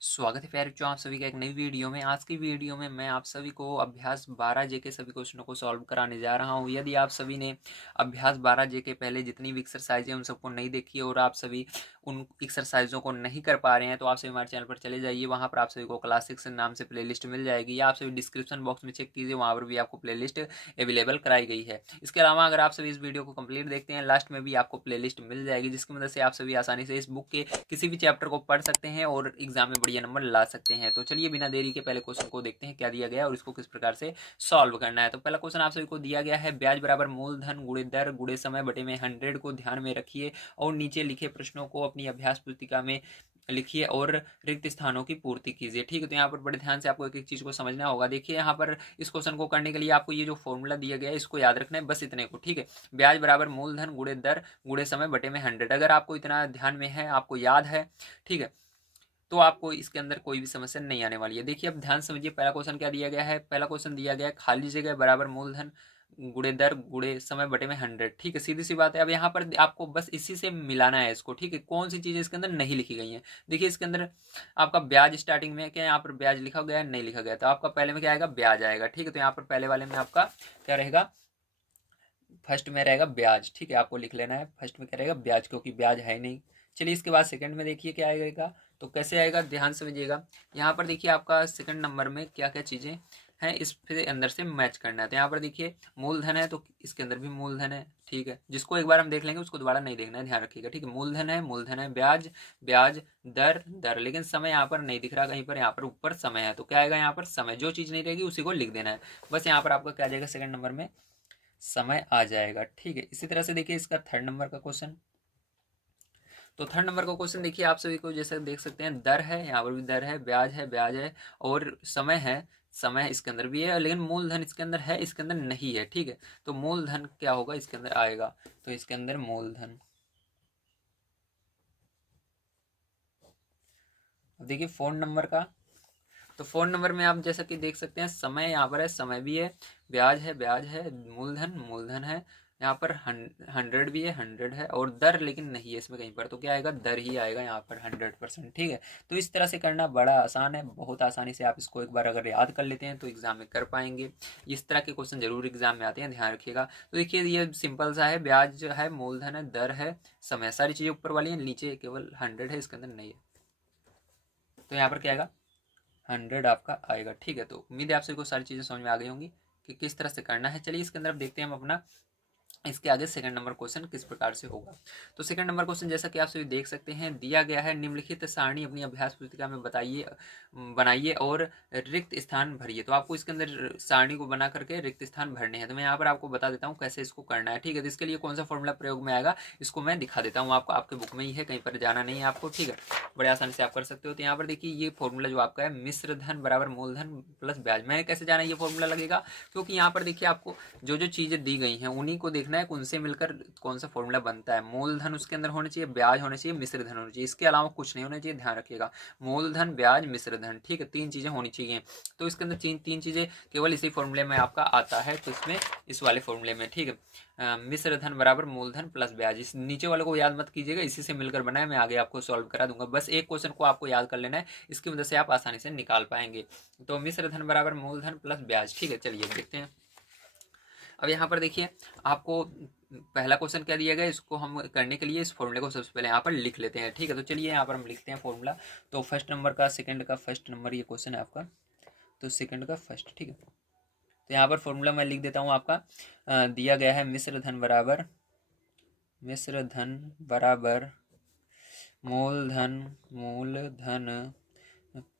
स्वागत है प्यारे बच्चों, आप सभी का एक नई वीडियो में। आज की वीडियो में मैं आप सभी को अभ्यास 12 जे के सभी क्वेश्चनों को सॉल्व कराने जा रहा हूं। यदि आप सभी ने अभ्यास 12 जे के पहले जितनी भी एक्सरसाइज है उन सबको नहीं देखी और आप सभी उन एक्सरसाइजों को नहीं कर पा रहे हैं तो आप सभी हमारे चैनल पर चले जाइए। वहां पर आप सभी को क्लास 6 नाम से प्लेलिस्ट मिल जाएगी, या आप सभी डिस्क्रिप्शन बॉक्स में चेक कीजिए, वहां पर भी आपको प्लेलिस्ट अवेलेबल कराई गई है। इसके अलावा अगर आप सभी इस वीडियो को कंप्लीट देखते हैं, लास्ट में भी आपको प्लेलिस्ट मिल जाएगी, जिसकी मदद से आप सभी आसानी से इस बुक के किसी भी चैप्टर को पढ़ सकते हैं और एग्जाम में बढ़िया नंबर ला सकते हैं। तो चलिए बिना देरी के पहले क्वेश्चन को देखते हैं क्या दिया गया है और इसको किस प्रकार से सॉल्व करना है। तो पहला क्वेश्चन आप सभी को दिया गया है, ब्याज बराबर मूलधन गुणे दर गुणे समय बटे में 100 को ध्यान में रखिए और नीचे लिखे प्रश्नों को अपनी अभ्यास पुस्तिका में लिखिए और रिक्त स्थानों की पूर्ति कीजिए। ठीक है, तो यहाँ पर बड़े ध्यान से आपको एक एक चीज को समझना होगा। देखिए यहाँ पर इस क्वेश्चन को करने के लिए आपको ये जो फॉर्मूला दिया गया है इसको याद रखना है, बस इतने को। ठीक है, ब्याज बराबर मूलधन गुणे दर गुणे समय बटे में 100, अगर आपको इतना ध्यान में है, आपको याद है, ठीक है, तो आपको इसके अंदर कोई भी समस्या नहीं आने वाली है। देखिए अब ध्यान समझिए, पहला क्वेश्चन क्या दिया गया है। पहला क्वेश्चन दिया गया है खाली जगह बराबर मूलधन गुणे दर गुणे समय बटे में 100। ठीक है, सीधी सी बात है। अब यहाँ पर आपको बस इसी से मिलाना है इसको। ठीक है, कौन सी चीजें इसके अंदर नहीं लिखी गई हैं। देखिए इसके अंदर आपका ब्याज स्टार्टिंग में क्या, यहाँ पर ब्याज लिखा गया है, नहीं लिखा गया, तो आपका पहले में क्या आएगा, ब्याज आएगा। ठीक है, तो यहाँ पर पहले वाले में आपका क्या रहेगा, फर्स्ट में रहेगा ब्याज। ठीक है, आपको लिख लेना है फर्स्ट में क्या रहेगा, ब्याज, क्योंकि ब्याज है ही नहीं। चलिए इसके बाद सेकंड में देखिए क्या आएगा, तो कैसे आएगा ध्यान समझिएगा। यहाँ पर देखिए आपका सेकंड नंबर में क्या क्या चीजें हैं, इस फिर अंदर से मैच करना है। तो यहाँ पर देखिए मूलधन है तो इसके अंदर भी मूलधन है। ठीक है, जिसको एक बार हम देख लेंगे उसको दोबारा नहीं देखना है, ध्यान रखिएगा। ठीक है, मूलधन है, मूलधन है, ब्याज ब्याज, दर दर, लेकिन समय यहाँ पर नहीं दिख रहा कहीं पर, यहाँ पर ऊपर समय है, तो क्या आएगा यहाँ पर समय। जो चीज नहीं रहेगी उसी को लिख देना है। बस यहाँ पर आपका क्या आ जाएगा, सेकंड नंबर में समय आ जाएगा। ठीक है, इसी तरह से देखिए इसका थर्ड नंबर का क्वेश्चन। तो थर्ड नंबर का क्वेश्चन देखिए आप सभी को जैसे देख सकते हैं, दर है, यहाँ पर भी दर है, ब्याज है और समय है, समय इसके अंदर भी है, लेकिन मूलधन इसके अंदर है, इसके अंदर नहीं है। ठीक है, तो मूलधन क्या होगा इसके अंदर आएगा, तो इसके अंदर मूलधन। अब देखिए फोन नंबर का, तो फोन नंबर में आप जैसा कि देख सकते हैं, समय यहाँ पर है, समय भी है, ब्याज है, मूलधन मूलधन है, यहाँ पर 100 भी है, 100 है, और दर लेकिन नहीं है इसमें कहीं पर, तो क्या आएगा, दर ही आएगा यहाँ पर 100%। ठीक है, तो इस तरह से करना बड़ा आसान है, बहुत आसानी से आप इसको एक बार अगर याद कर लेते हैं तो एग्जाम में कर पाएंगे। इस तरह के क्वेश्चन जरूर एग्जाम में आते हैं, ध्यान रखिएगा। तो देखिए ये सिंपल सा है, ब्याज है, मूलधन है, दर है, समय, सारी चीजें ऊपर वाली हैं, नीचे केवल 100 है, इसके अंदर नहीं है, तो यहाँ पर क्या आएगा, 100 आपका आएगा। ठीक है, तो उम्मीद है आप सभी को सारी चीज़ें समझ में आ गई होंगी कि किस तरह से करना है। चलिए इसके अंदर अब देखते हैं हम अपना, इसके आगे सेकंड नंबर क्वेश्चन किस प्रकार से होगा। तो सेकंड नंबर क्वेश्चन जैसा कि आप सभी देख सकते हैं, दिया गया है, निम्नलिखित सारणी अपनी अभ्यास पुस्तिका में बताइए, बनाइए और रिक्त स्थान भरिए। तो आपको इसके अंदर सारणी को बना करके रिक्त स्थान भरने हैं। तो मैं यहाँ पर आपको बता देता हूँ कैसे इसको करना है। ठीक है, तो इसके लिए कौन सा फॉर्मूला प्रयोग में आएगा इसको मैं दिखा देता हूँ आपको, आपके बुक में ही है, कहीं पर जाना नहीं है आपको। ठीक है, बड़े आसानी से आप कर सकते हो। तो यहाँ पर देखिए ये फॉर्मूला जो आपका है, मिश्र धन बराबर मूलधन प्लस ब्याज। मैंने कैसे जाना ये फॉर्मूला लगेगा, क्योंकि यहाँ पर देखिए आपको जो जो चीजें दी गई हैं उन्हीं को देखना है, उनसे मिलकर कौन सा फॉर्मूला बनता है। मूलधन उसके अंदर होना चाहिए, ब्याज होना चाहिए, मिश्र धन होना चाहिए, इसके अलावा कुछ नहीं होना चाहिए, ध्यान रखिएगा। मूलधन ब्याज मिश्र धन, ठीक है, तीन चीजें होनी चाहिए। तो इसके अंदर तीन चीजें केवल इसी फॉर्मूले में आपका आता है, तो इसमें इस वाले फॉर्मूले में। ठीक है, मिश्र धन बराबर मूलधन प्लस ब्याज, इस नीचे वाले को याद मत कीजिएगा, इसी से मिलकर बना है, मैं आगे आपको सॉल्व करा दूंगा। बस एक क्वेश्चन को आपको याद कर लेना है, इसकी मदद से आप आसानी से निकाल पाएंगे। तो मिश्र धन बराबर मूलधन प्लस ब्याज। ठीक है, चलिए देखते हैं। अब यहाँ पर देखिए आपको पहला क्वेश्चन क्या दिया गया, इसको हम करने के लिए इस फॉर्मूले को सबसे पहले यहाँ पर लिख लेते हैं। ठीक है, तो चलिए यहाँ पर हम लिखते हैं फॉर्मूला। तो फर्स्ट नंबर का सेकंड का फर्स्ट नंबर ये क्वेश्चन है आपका, तो सेकंड का फर्स्ट। ठीक है, तो यहाँ पर फॉर्मूला मैं लिख देता हूँ आपका। दिया गया है मिश्र धन बराबर मूलधन मूलधन,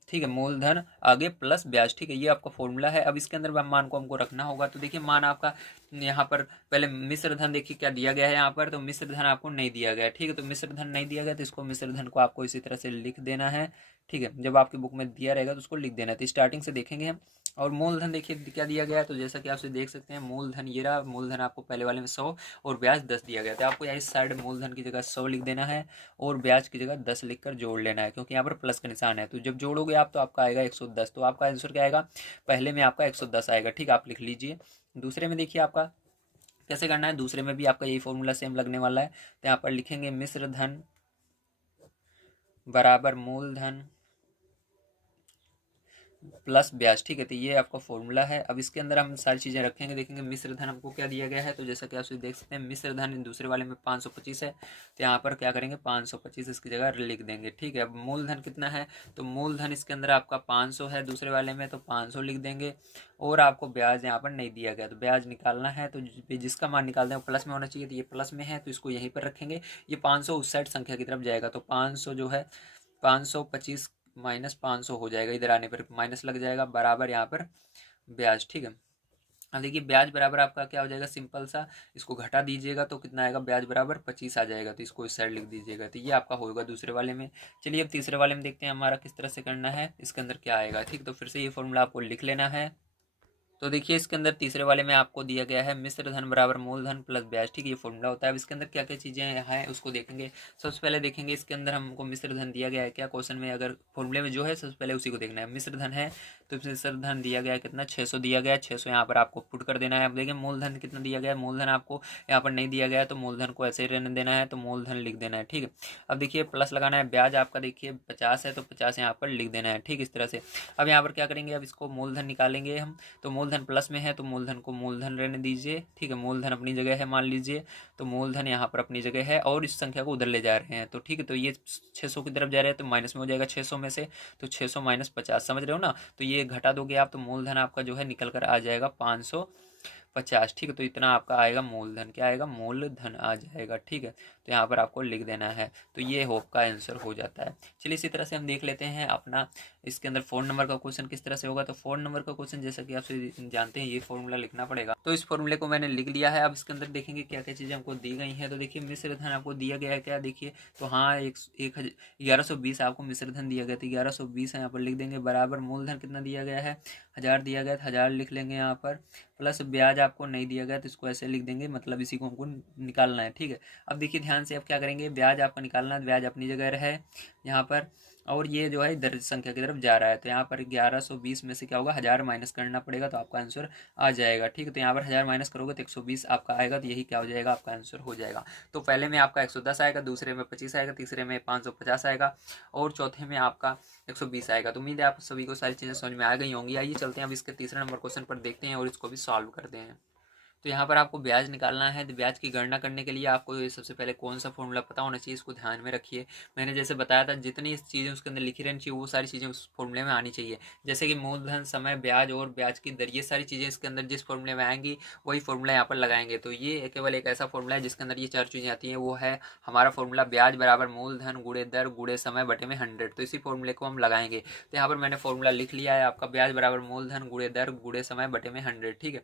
ठीक है, मूलधन आगे प्लस ब्याज। ठीक है, ये आपका फॉर्मूला है। अब इसके अंदर मान को हमको रखना होगा। तो देखिए मान आपका यहाँ पर पहले मिश्र धन देखिए क्या दिया गया है यहाँ पर, तो मिश्र धन आपको नहीं दिया गया। ठीक है, तो मिश्र धन नहीं दिया गया तो इसको मिश्र धन को आपको इसी तरह से लिख देना है। ठीक है, जब आपकी बुक में दिया रहेगा तो उसको लिख देना है। तो स्टार्टिंग से देखेंगे हम। और मूलधन देखिए क्या दिया गया है, तो जैसा कि आप देख सकते हैं, मूलधन ये रहा, मूलधन आपको पहले वाले में 100 और ब्याज 10 दिया गया। तो आपको यहाँ इस साइड मूलधन की जगह 100 लिख देना है और ब्याज की जगह 10 लिखकर जोड़ लेना है, क्योंकि यहाँ पर प्लस का निशान है। तो जब जोड़ोगे आप तो आपका आएगा 110। तो आपका आंसर क्या आएगा, पहले में आपका 110 आएगा। ठीक, आप लिख लीजिए। दूसरे में देखिए आपका कैसे करना है, दूसरे में भी आपका यही फॉर्मूला सेम लगने वाला है। तो यहाँ पर लिखेंगे मिश्र धन बराबर मूलधन प्लस ब्याज। ठीक है, तो ये आपका फॉर्मूला है। अब इसके अंदर हम सारी चीज़ें रखेंगे, देखेंगे मिश्र धन हमको क्या दिया गया है। तो जैसा कि आप देख सकते हैं मिश्र धन दूसरे वाले में 525 है, तो यहाँ पर क्या करेंगे 525 इसकी जगह लिख देंगे। ठीक है, अब मूलधन कितना है, तो मूलधन इसके अंदर आपका 500 है दूसरे वाले में, तो 500 लिख देंगे। और आपको ब्याज यहाँ पर नहीं दिया गया, तो ब्याज निकालना है, तो जिसका मान निकालते हैं वो प्लस में होना चाहिए, तो ये प्लस में है तो इसको यहीं पर रखेंगे। ये 500 उस साइड संख्या की तरफ जाएगा, तो 500 जो है 525 माइनस 500 हो जाएगा, इधर आने पर माइनस लग जाएगा, बराबर यहाँ पर ब्याज। ठीक है, अब देखिए ब्याज बराबर आपका क्या हो जाएगा, सिंपल सा इसको घटा दीजिएगा तो कितना आएगा, ब्याज बराबर 25 आ जाएगा, तो इसको इस साइड लिख दीजिएगा। तो ये आपका होगा दूसरे वाले में। चलिए अब तीसरे वाले में देखते हैं हमारा किस तरह से करना है, इसके अंदर क्या आएगा। ठीक, तो फिर से ये फॉर्मूला आपको लिख लेना है। तो देखिए इसके अंदर तीसरे वाले में आपको दिया गया है मिश्र धन बराबर मूलधन प्लस ब्याज। ठीक है, ये फॉर्मूला होता है। अब इसके अंदर क्या क्या चीज़ें हैं उसको देखेंगे। सबसे पहले देखेंगे इसके अंदर हमको मिश्र धन दिया गया है क्या क्वेश्चन में, अगर फॉर्मूले में जो है सबसे पहले उसी को देखना है। मिश्र धन है तो मिश्र धन दिया गया है कितना, 600 दिया गया है, 600 यहाँ पर आपको पुट कर देना है। अब देखिए मूलधन कितना दिया गया है, मूलधन आपको यहाँ पर नहीं दिया गया है तो मूलधन को ऐसे ही रहने देना है, तो मूलधन लिख देना है। ठीक है, अब देखिए प्लस लगाना है, ब्याज आपका देखिए 50 है तो 50 यहाँ पर लिख देना है। ठीक, इस तरह से। अब यहाँ पर क्या करेंगे, अब इसको मूलधन निकालेंगे हम, तो मूलधन प्लस में है तो मूलधन को मूलधन रहने दीजिए। ठीक है, मूलधन अपनी जगह है मान लीजिए, तो मूलधन यहाँ पर अपनी जगह है और इस संख्या को उधर ले जा रहे हैं। तो ठीक है, तो ये 600 की तरफ जा रहे हैं तो माइनस में हो जाएगा 600 में से, तो 600 माइनस 50, समझ रहे हो ना। तो ये घटा दोगे आप तो मूलधन आपका जो है निकल कर आ जाएगा 550। ठीक है, तो इतना आपका आएगा मूलधन, क्या आएगा, मूलधन आ जाएगा। ठीक है, तो यहाँ पर आपको लिख देना है, तो ये होप का आंसर हो जाता है। चलिए इसी तरह से हम देख लेते हैं अपना इसके अंदर 4 नंबर का क्वेश्चन किस तरह से होगा। तो 4 नंबर का क्वेश्चन जैसा कि आप सभी जानते हैं ये फॉर्मूला लिखना पड़ेगा, तो इस फॉर्मूले को मैंने लिख लिया है। अब इसके अंदर देखेंगे क्या क्या चीज़ें हमको दी गई हैं। तो देखिए मिश्र धन आपको दिया गया है क्या, देखिए तो हाँ 1120 आपको मिश्र धन दिया गया था, 1120 है यहाँ पर लिख देंगे, बराबर मूलधन कितना दिया गया है, 1000 दिया गया था, 1000 लिख लेंगे यहाँ पर, प्लस ब्याज आपको नहीं दिया गया तो इसको ऐसे लिख देंगे, मतलब इसी को हमको निकालना है। ठीक है, अब देखिए ध्यान से अब क्या करेंगे, ब्याज आपका निकालना है, ब्याज अपनी जगह है यहाँ पर, और ये जो है इधर संख्या की तरफ जा रहा है, तो यहाँ पर 1120 में से क्या होगा, 1000 माइनस करना पड़ेगा, तो आपका आंसर आ जाएगा। ठीक है, तो यहाँ पर 1000 माइनस करोगे तो 120 आपका आएगा, तो यही क्या हो जाएगा, आपका आंसर हो जाएगा। तो पहले में आपका 110 आएगा, दूसरे में 25 आएगा, तीसरे में 550 आएगा, और चौथे में आपका 120 आएगा। तो उम्मीद है आप सभी को सारी चीज़ें समझ में आ गई होंगी। आइए चलते हैं अब इसके तीसरे नंबर क्वेश्चन पर देखते हैं और इसको भी सॉल्व करते हैं। तो यहाँ पर आपको ब्याज निकालना है, तो ब्याज की गणना करने के लिए आपको ये सबसे पहले कौन सा फॉर्मूला पता होना चाहिए, इसको ध्यान में रखिए। मैंने जैसे बताया था जितनी चीज़ें उसके अंदर लिखी रहनी चाहिए वो सारी चीज़ें उस फॉर्मूले में आनी चाहिए, जैसे कि मूलधन, समय, ब्याज और ब्याज की दर, ये सारी चीज़ें इसके अंदर जिस फॉर्मूले में आएंगी वही फॉर्मूला यहाँ पर लगाएंगे। तो ये केवल एक ऐसा फॉर्मूला है जिसके अंदर ये चार चीज़ें आती हैं, वो है हमारा फॉर्मूला ब्याज बराबर मूलधन गुणे दर गुणे समय बटे में 100। तो इसी फॉर्मूले को हम लगाएंगे। तो यहाँ पर मैंने फॉर्मूला लिख लिया है आपका, ब्याज बराबर मूलधन गुणे दर गुणे समय बटे में 100। ठीक है,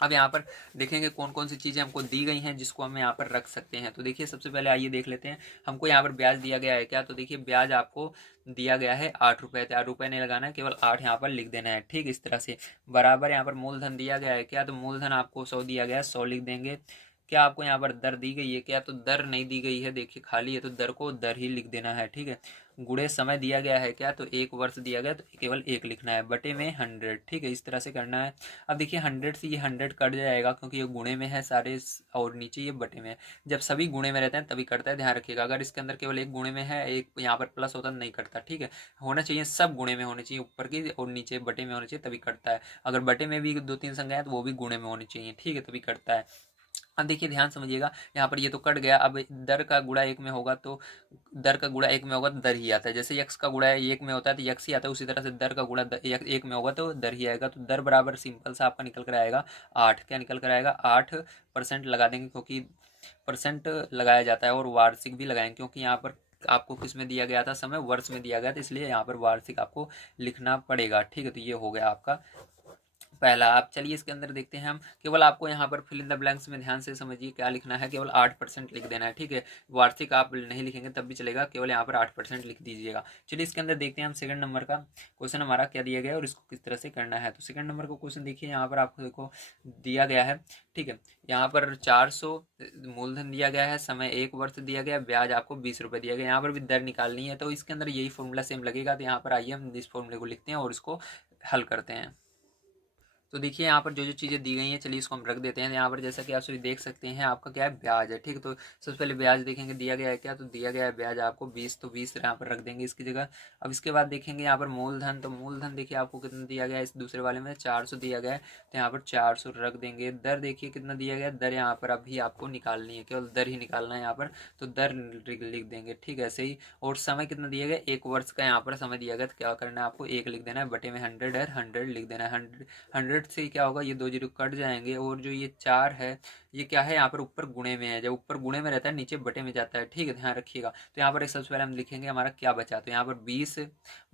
अब यहाँ पर देखेंगे कौन कौन सी चीज़ें हमको दी गई हैं जिसको हम यहाँ पर रख सकते हैं। तो देखिए सबसे पहले आइए देख लेते हैं हमको यहाँ पर ब्याज दिया गया है क्या। तो देखिए ब्याज आपको दिया गया है 8 रुपये, तो 8 रुपये नहीं लगाना है, केवल 8 यहाँ पर लिख देना है। ठीक, इस तरह से। बराबर यहाँ पर मूलधन दिया गया है क्या, तो मूलधन आपको 100 दिया गया है, 100 लिख देंगे। क्या आपको यहाँ पर दर दी गई है क्या, तो दर नहीं दी गई है, देखिए खाली है, तो दर को दर ही लिख देना है। ठीक है, गुणे समय दिया गया है क्या, तो 1 वर्ष दिया गया तो केवल 1 लिखना है, बटे में 100। ठीक है, इस तरह से करना है। अब देखिए 100 से ये 100 कट जाएगा क्योंकि ये गुणे में है सारे, और नीचे ये बटे में है। जब सभी गुणे में रहते हैं तभी कटता है, ध्यान रखिएगा। अगर इसके अंदर केवल एक गुणे में है, एक यहाँ पर प्लस होता नहीं कटता। ठीक है, होना चाहिए सब गुणे में होने चाहिए, ऊपर की और नीचे बटे में होने चाहिए तभी कटता है। अगर बटे में भी 2-3 संख्या है तो वो भी गुणे में होनी चाहिए। ठीक है, तभी कटता है। अब देखिए ध्यान समझिएगा, यहाँ पर ये तो कट गया। अब दर का गुणा एक में होगा तो दर का गुणा एक में होगा तो दर ही आता है, जैसे यक्स का गुणा एक में होता है तो यक्स ही आता है, उसी तरह से दर का गुणा एक में होगा तो दर ही आएगा। तो दर बराबर सिंपल सा आपका निकल कर आएगा 8। क्या निकल कर आएगा, 8% लगा देंगे, क्योंकि परसेंट लगाया जाता है, और वार्षिक भी लगाएंगे क्योंकि यहाँ पर आपको किस में दिया गया था, समय वर्ष में दिया गया था, इसलिए यहाँ पर वार्षिक आपको लिखना पड़ेगा। ठीक है, तो ये हो गया आपका पहला। आप चलिए इसके अंदर देखते हैं हम, केवल आपको यहाँ पर फिल इन द ब्लैंक्स में ध्यान से समझिए क्या लिखना है, केवल 8% लिख देना है। ठीक है, वार्षिक आप नहीं लिखेंगे तब भी चलेगा, केवल यहाँ पर 8% लिख दीजिएगा। चलिए इसके अंदर देखते हैं हम सेकंड नंबर का क्वेश्चन हमारा क्या दिया गया है और इसको किस तरह से करना है। तो सेकंड नंबर का क्वेश्चन देखिए, यहाँ पर आपको देखो दिया गया है। ठीक है, यहाँ पर 400 मूलधन दिया गया है, समय 1 वर्ष दिया गया, ब्याज आपको 20 रुपये दिया गया। यहाँ पर भी दर निकालनी है, तो इसके अंदर यही फॉर्मूला सेम लगेगा। तो यहाँ पर आइए हम इस फॉर्मूले को लिखते हैं और इसको हल करते हैं। तो देखिए यहाँ पर जो जो चीज़ें दी गई हैं, चलिए इसको हम रख देते हैं। यहाँ पर जैसा कि आप सभी देख सकते हैं, आपका क्या है, ब्याज है, ठीक है। तो सबसे पहले ब्याज देखेंगे, दिया गया है क्या, तो दिया गया है ब्याज आपको 20, तो 20 यहाँ पर रख देंगे इसकी जगह। अब इसके बाद देखेंगे यहाँ पर मूलधन, तो मूलधन देखिए आपको कितना दिया गया है, इस दूसरे वाले में 400 दिया गया है, तो यहाँ पर 400 रख देंगे। दर देखिए कितना दिया गया है, दर यहाँ पर अभी आपको निकालनी है, केवल दर ही निकालना है यहाँ पर, तो दर लिख देंगे, ठीक है, ऐसे ही। और समय कितना दिया गया, 1 वर्ष का यहाँ पर समय दिया गया, तो क्या करना है आपको, 1 लिख देना है, बटे में 100 है, 100 लिख देना है। 100 से क्या होगा, ये 2 जीरो कट जाएंगे, और जो ये 4 है, ये क्या है, यहाँ पर ऊपर गुणे में है, जब ऊपर गुणे में रहता है नीचे बटे में जाता है, ठीक है, ध्यान रखिएगा। तो यहाँ पर एक सबसे पहले हम लिखेंगे हमारा क्या बचा, तो यहाँ पर 20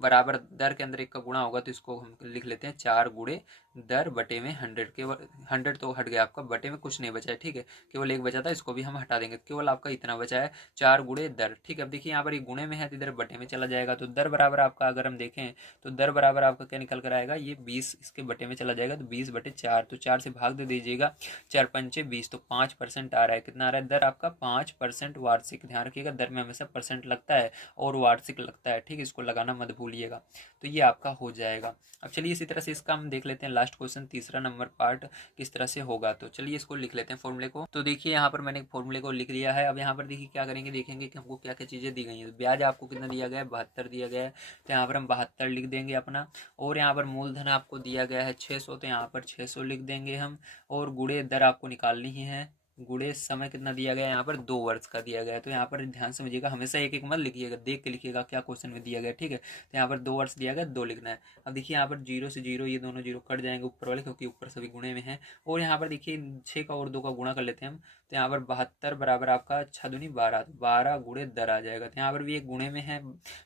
बराबर दर के अंदर 1 का गुणा होगा, तो इसको हम लिख लेते हैं 4 गुणे दर बटे में 100, केवल 100 तो हट गया आपका, बटे में कुछ नहीं बचा है, ठीक है, केवल 1 बचा था, इसको भी हम हटा देंगे, केवल आपका इतना बचा है, 4 गुणे दर, ठीक है। अब देखिए यहाँ पर ये गुणे में है, तो इधर बटे में चला जाएगा, तो दर बराबर आपका अगर हम देखें तो दर बराबर आपका क्या निकल कर आएगा, ये 20 इसके बटे में चला जाएगा, तो 20 बटे 4, तो 4 से भाग दे दीजिएगा, 4 पंचे 20, तो 5% आ रहा है, कितना आ रहा है, दर आपका 5% वार्षिक, ध्यान रखिएगा दर में हमेशा परसेंट लगता है और वार्षिक लगता है, ठीक है, इसको लगाना मत भूलिएगा। तो ये आपका हो जाएगा। अब चलिए इसी तरह से इसका हम देख लेते हैं लास्ट क्वेश्चन, तीसरा नंबर पार्ट किस तरह से होगा, तो चलिए इसको लिख लेते हैं फॉर्मूले को। तो देखिए यहाँ पर मैंने फॉर्मूले को लिख लिया है। अब यहाँ पर देखिए क्या करेंगे, देखेंगे कि हमको क्या क्या चीज़ें दी गई हैं। ब्याज आपको कितना दिया गया है, 72 दिया गया है, तो यहाँ पर हम 72 लिख देंगे अपना। और यहाँ पर मूलधन आपको दिया गया है 600, तो यहाँ पर 600 लिख देंगे हम। और गुणे दर आपको निकालनी ही है, गुणे समय कितना दिया गया है, यहाँ पर 2 वर्ष का दिया गया है। तो यहाँ पर ध्यान समझिएगा, हमेशा एक एक मत लिखिएगा, देख के लिखिएगा क्या क्वेश्चन में दिया गया है, ठीक है। तो यहाँ पर 2 वर्ष दिया गया, 2 लिखना है। अब देखिए यहाँ पर 0 से 0, ये दोनों 0 कट जाएंगे ऊपर वाले, क्योंकि ऊपर सभी गुणे में है। और यहाँ पर देखिए 6 का और 2 का गुणा कर लेते हैं हम, तो यहाँ पर 72 बराबर आपका 6 दूनी 12, 12 गुणे दर आ जाएगा। तो यहाँ पर भी एक गुणे में है,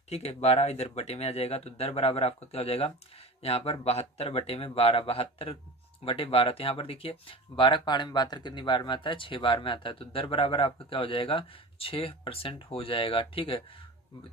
ठीक है, 12 इधर बटे में आ जाएगा, तो दर बराबर आपका क्या हो जाएगा, यहाँ पर 72 बटे में 12, 72 बटे 12। तो यहाँ पर देखिए 12 के पहाड़े में 72 कितनी बार में आता है, 6 बार में आता है, तो दर बराबर आपका क्या हो जाएगा, 6% हो जाएगा, ठीक है।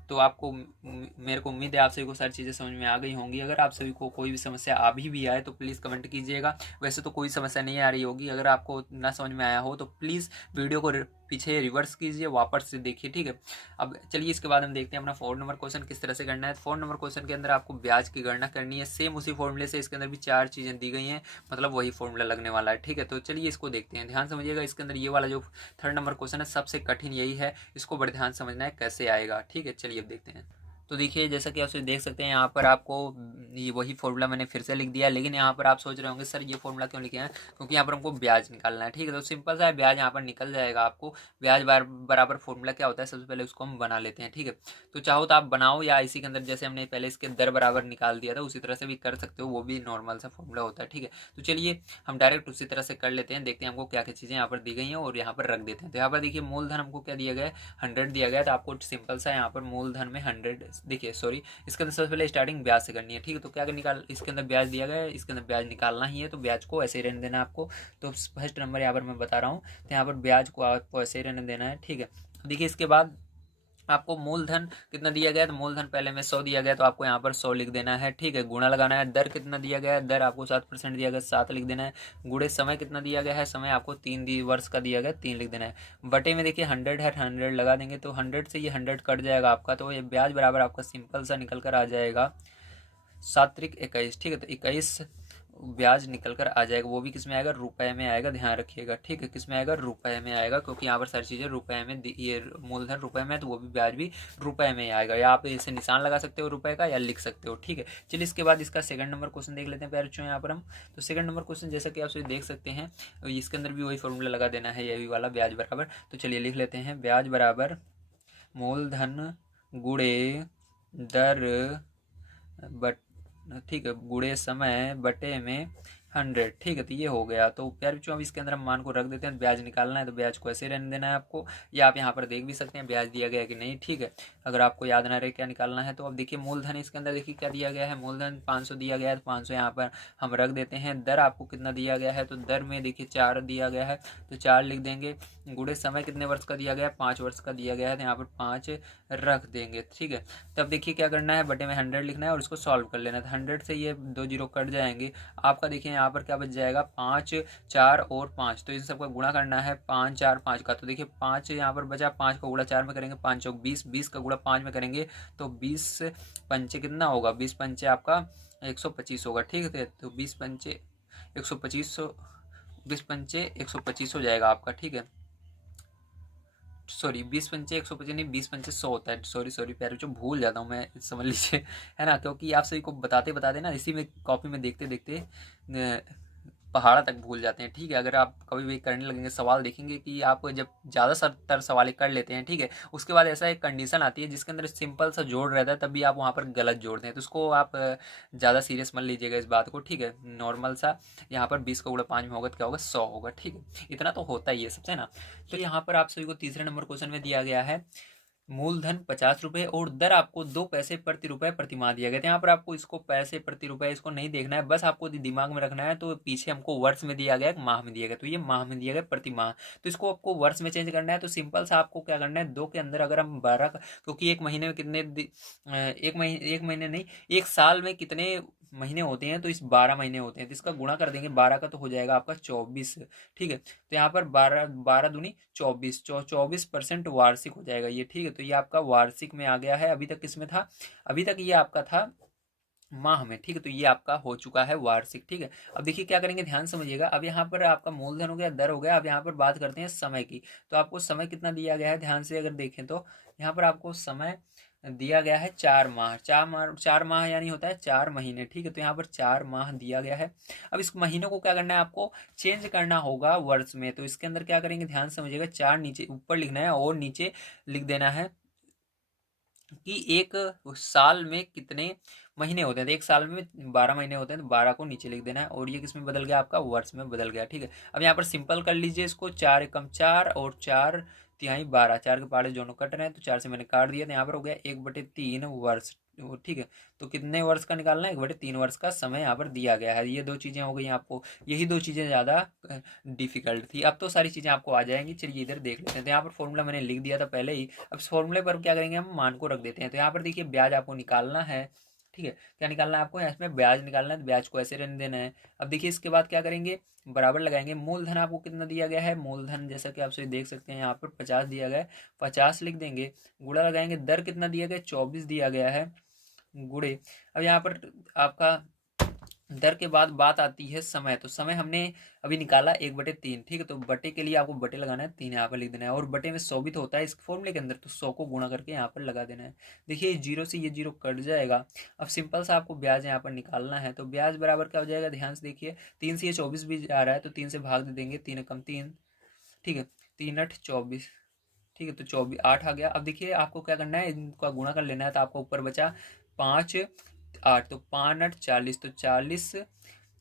तो आपको मेरे को उम्मीद है आप सभी को सारी चीज़ें समझ में आ गई होंगी। अगर आप सभी को कोई भी समस्या अभी भी आए तो प्लीज़ कमेंट कीजिएगा। वैसे तो कोई समस्या नहीं आ रही होगी, अगर आपको ना समझ में आया हो तो प्लीज़ वीडियो को पीछे रिवर्स कीजिए, वापस से देखिए, ठीक है। अब चलिए इसके बाद हम देखते हैं अपना 4 नंबर क्वेश्चन किस तरह से करना है। 4 नंबर क्वेश्चन के अंदर आपको ब्याज की गणना करनी है, सेम उसी फॉर्मूले से, इसके अंदर भी 4 चीज़ें दी गई हैं, मतलब वही फॉर्मूला लगने वाला है, ठीक है। तो चलिए इसको देखते हैं, ध्यान समझिएगा। इसके अंदर ये वाला जो 3rd नंबर क्वेश्चन है सबसे कठिन यही है, इसको बड़े ध्यान समझना है कैसे आएगा, ठीक है। चलिए अब देखते हैं। तो देखिए जैसा कि आप देख सकते हैं, यहाँ पर आपको ये वही फॉर्मूला मैंने फिर से लिख दिया है, लेकिन यहाँ पर आप सोच रहे होंगे सर ये फॉर्मूला क्यों लिखे हैं, क्योंकि यहाँ पर हमको ब्याज निकालना है, ठीक है। तो सिंपल सा है, ब्याज यहाँ पर निकल जाएगा आपको। ब्याज बराबर फॉर्मूला क्या होता है, सबसे पहले उसको हम बना लेते हैं, ठीक है। तो चाहो तो आप बनाओ, या इसी के अंदर जैसे हमने पहले इसके दर बराबर निकाल दिया था उसी तरह से भी कर सकते हो, वो भी नॉर्मल सा फॉर्मूला होता है, ठीक है। तो चलिए हम डायरेक्ट उसी तरह से कर लेते हैं, देखते हैं हमको क्या क्या चीज़ें यहाँ पर दी गई हैं और यहाँ पर रख देते हैं। तो यहाँ पर देखिए मूलधन हमको क्या दिया गया है, 100 दिया गया है, तो आपको सिंपल सा यहाँ पर मूलधन में 100, देखिए सॉरी, इसके अंदर सबसे पहले स्टार्टिंग ब्याज से करनी है, ठीक है। तो क्या निकाल, इसके अंदर ब्याज दिया गया है, इसके अंदर ब्याज निकालना ही है, तो ब्याज को ऐसे ही रहने देना आपको। तो फर्स्ट नंबर यहाँ पर मैं बता रहा हूँ, तो यहाँ पर ब्याज को आपको ऐसे ही रहने देना है, ठीक है। देखिए इसके बाद आपको मूलधन कितना दिया गया है, तो मूलधन पहले में 100 दिया गया, तो आपको यहाँ पर 100 लिख देना है, ठीक है। गुणा लगाना है, दर कितना दिया गया है, दर आपको 7% दिया गया, 7 लिख देना है। गुणे समय कितना दिया गया है, समय आपको 3 वर्ष का दिया गया, 3 लिख देना है। बटे में देखिए 100 है, 100 लगा देंगे, तो 100 से ये 100 कट जाएगा आपका, तो ये ब्याज बराबर आपका सिंपल सा निकल कर आ जाएगा 7 त्रिक 21, ठीक है। तो 21 ब्याज निकल कर आ जाएगा, वो भी किस में आएगा, रुपए में आएगा, ध्यान रखिएगा, ठीक है। किस में आएगा, रुपए में आएगा, क्योंकि यहाँ पर सारी चीज़ें रुपए में, ये मूलधन रुपए में है, तो वो भी ब्याज भी रुपए में ही आएगा। या आप इसे निशान लगा सकते हो रुपए का, या लिख सकते हो, ठीक है। चलिए इसके बाद इसका 2nd नंबर क्वेश्चन देख लेते हैं प्यारे बच्चों। यहाँ पर हम तो 2nd नंबर क्वेश्चन जैसा कि आप देख सकते हैं, इसके अंदर भी वही फॉर्मूला लगा देना है, यही वाला ब्याज बराबर। तो चलिए लिख लेते हैं, ब्याज बराबर मूलधन गुणे दर बट, ठीक है, गुणे समय बटे में 100, ठीक है। तो ये हो गया। तो प्यारे बच्चों अब इसके अंदर हम मान को रख देते हैं, ब्याज निकालना है तो ब्याज को ऐसे रहने देना है आपको, या आप यहाँ पर देख भी सकते हैं ब्याज दिया गया है कि नहीं, ठीक है। अगर आपको याद ना रहे क्या निकालना है, तो अब देखिए मूलधन इसके अंदर देखिए क्या दिया गया है, मूलधन 500 दिया गया है, तो 500 यहाँ पर हम रख देते हैं। दर आपको कितना दिया गया है, तो दर में देखिए 4 दिया गया है, तो 4 लिख देंगे। गुणे समय कितने वर्ष का दिया गया है, 5 वर्ष का दिया गया है, तो यहाँ पर 5 रख देंगे, ठीक है। तब देखिए क्या करना है, बटे में 100 लिखना है और इसको सॉल्व कर लेना है। 100 से ये 2 जीरो कट जाएंगे, आपका देखिए यहाँ पर क्या बच जाएगा, 5, 4 और 5, तो इन सबका गुणा करना है 5, 4, 5 का। तो देखिए 5 यहाँ पर बचा, 5 का गुणा 4 में करेंगे, 5 चौक 20, 20 का गुणा 5 में करेंगे तो 20 पंचे कितना होगा, 20 पंचे आपका 125 होगा, ठीक है। तो 20 पंचे 125 20 पंचे 125 हो जाएगा आपका, ठीक है। सॉरी 20 पंचे 125 नहीं, 20 पंचे 100 होता है। सॉरी प्यारे बच्चों, भूल जाता हूँ मैं, समझ लीजिए, है ना, क्योंकि आप सभी को बताते बताते ना इसी में कॉपी में देखते देखते पहाड़ तक भूल जाते हैं, ठीक है। अगर आप कभी भी करने लगेंगे सवाल, देखेंगे कि आप जब ज़्यादा सत्तर सवाल कर लेते हैं, ठीक है, उसके बाद ऐसा एक कंडीशन आती है जिसके अंदर सिंपल सा जोड़ रहता है, तब भी आप वहाँ पर गलत जोड़ते हैं, तो उसको आप ज़्यादा सीरियस मत लीजिएगा इस बात को, ठीक है। नॉर्मल सा यहाँ पर 20 का गुणा 5 में होगा तो क्या होगा, 100 होगा, ठीक है। इतना तो होता ही है सबसे ना। तो यहाँ पर आप सभी को तीसरे नंबर क्वेश्चन में दिया गया है मूलधन 50 रुपये और दर आपको 2 पैसे प्रति रुपये प्रतिमाह दिया गया था। यहाँ पर आपको इसको पैसे प्रति रुपये इसको नहीं देखना है, बस आपको दिमाग में रखना है। तो पीछे हमको वर्ष में दिया गया, माह में दिया गया, तो ये माह में दिया गया प्रति माह, तो इसको आपको वर्ष में चेंज करना है। तो सिंपल सा आपको क्या करना है, 2 के अंदर अगर हम 12 क्योंकि एक महीने में कितने एक महीने नहीं, एक साल में कितने महीने होते हैं, तो इस 12 महीने होते हैं, तो इसका गुणा कर देंगे 12 का, तो हो जाएगा आपका 24, ठीक है। तो यहाँ पर 12 दूनी 24, 24% वार्षिक हो जाएगा ये, ठीक है। तो ये आपका वार्षिक में आ गया है, अभी तक किसमें था, अभी तक ये आपका था माह में, ठीक है। तो ये आपका हो चुका है वार्षिक, ठीक है। अब देखिए क्या करेंगे, ध्यान समझिएगा। अब यहाँ पर आपका मूलधन हो गया, दर हो गया, अब यहाँ पर बात करते हैं समय की। तो आपको समय कितना दिया गया है, ध्यान से अगर देखें तो यहाँ पर आपको समय दिया गया है 4 माह, 4 माह यानी होता है 4 महीने, ठीक है। तो यहाँ पर 4 माह दिया गया है। अब इस महीनों को क्या करना है, आपको चेंज करना होगा वर्ष में। तो इसके अंदर क्या करेंगे, ध्यान समझिएगा, 4 नीचे ऊपर लिखना है और नीचे लिख देना है कि एक साल में कितने महीने होते हैं। तो एक साल में 12 महीने होते हैं, तो 12 को नीचे लिख देना है, और ये किस में बदल गया, आपका वर्ष में बदल गया, ठीक है। अब यहाँ पर सिंपल कर लीजिए इसको, 4 एकम 4 और 4 तिहाई 12, 4 के पहाड़े दोनों कट रहे हैं, तो 4 से मैंने काट दिया, तो यहाँ पर हो गया 1/3 वर्ष, ठीक है। तो कितने वर्ष का निकालना है, 1/3 वर्ष का समय यहाँ पर दिया गया है। ये 2 चीज़ें हो गई आपको, यही 2 चीज़ें ज़्यादा डिफिकल्ट थी, अब तो सारी चीज़ें आपको आ जाएंगी। चलिए इधर देख लेते हैं। तो यहाँ पर फॉर्मूला मैंने लिख दिया था पहले ही। अब इस फॉर्मूले पर क्या करेंगे, हम मान को रख देते हैं। तो यहाँ पर देखिए ब्याज आपको निकालना है, ठीक है। क्या निकालना है आपको, इसमें ब्याज निकालना है, तो ब्याज को ऐसे रहने देना है। अब देखिए इसके बाद क्या करेंगे, बराबर लगाएंगे। मूलधन आपको कितना दिया गया है, मूलधन जैसा कि आप सभी देख सकते हैं यहाँ पर 50 दिया गया है, 50 लिख देंगे। गुणा लगाएंगे, दर कितना दिया गया, 24 दिया गया है, गुणे। अब यहाँ पर आपका दर के बाद बात आती है समय। तो समय हमने अभी निकाला 1/3, ठीक है। तो बटे के लिए आपको बटे लगाना है, 3 यहाँ पर लिख देना है, और बटे में 100 भी तो होता है इस फॉर्मूले के अंदर, तो 100 को गुणा करके यहाँ पर लगा देना है। देखिए जीरो से ये जीरो कट जाएगा। अब सिंपल सा आपको ब्याज यहाँ पर निकालना है। तो ब्याज बराबर क्या हो जाएगा, ध्यान से देखिए, 3 से ये 24 भी आ रहा है, तो 3 से भाग दे देंगे, 3 एकम 3, ठीक है, 3 8 24, ठीक है। तो 24 8 आ गया। अब देखिए आपको क्या करना है, इनका गुणा कर लेना है। तो आपका ऊपर बचा 5 8, तो 5 8 40, तो 40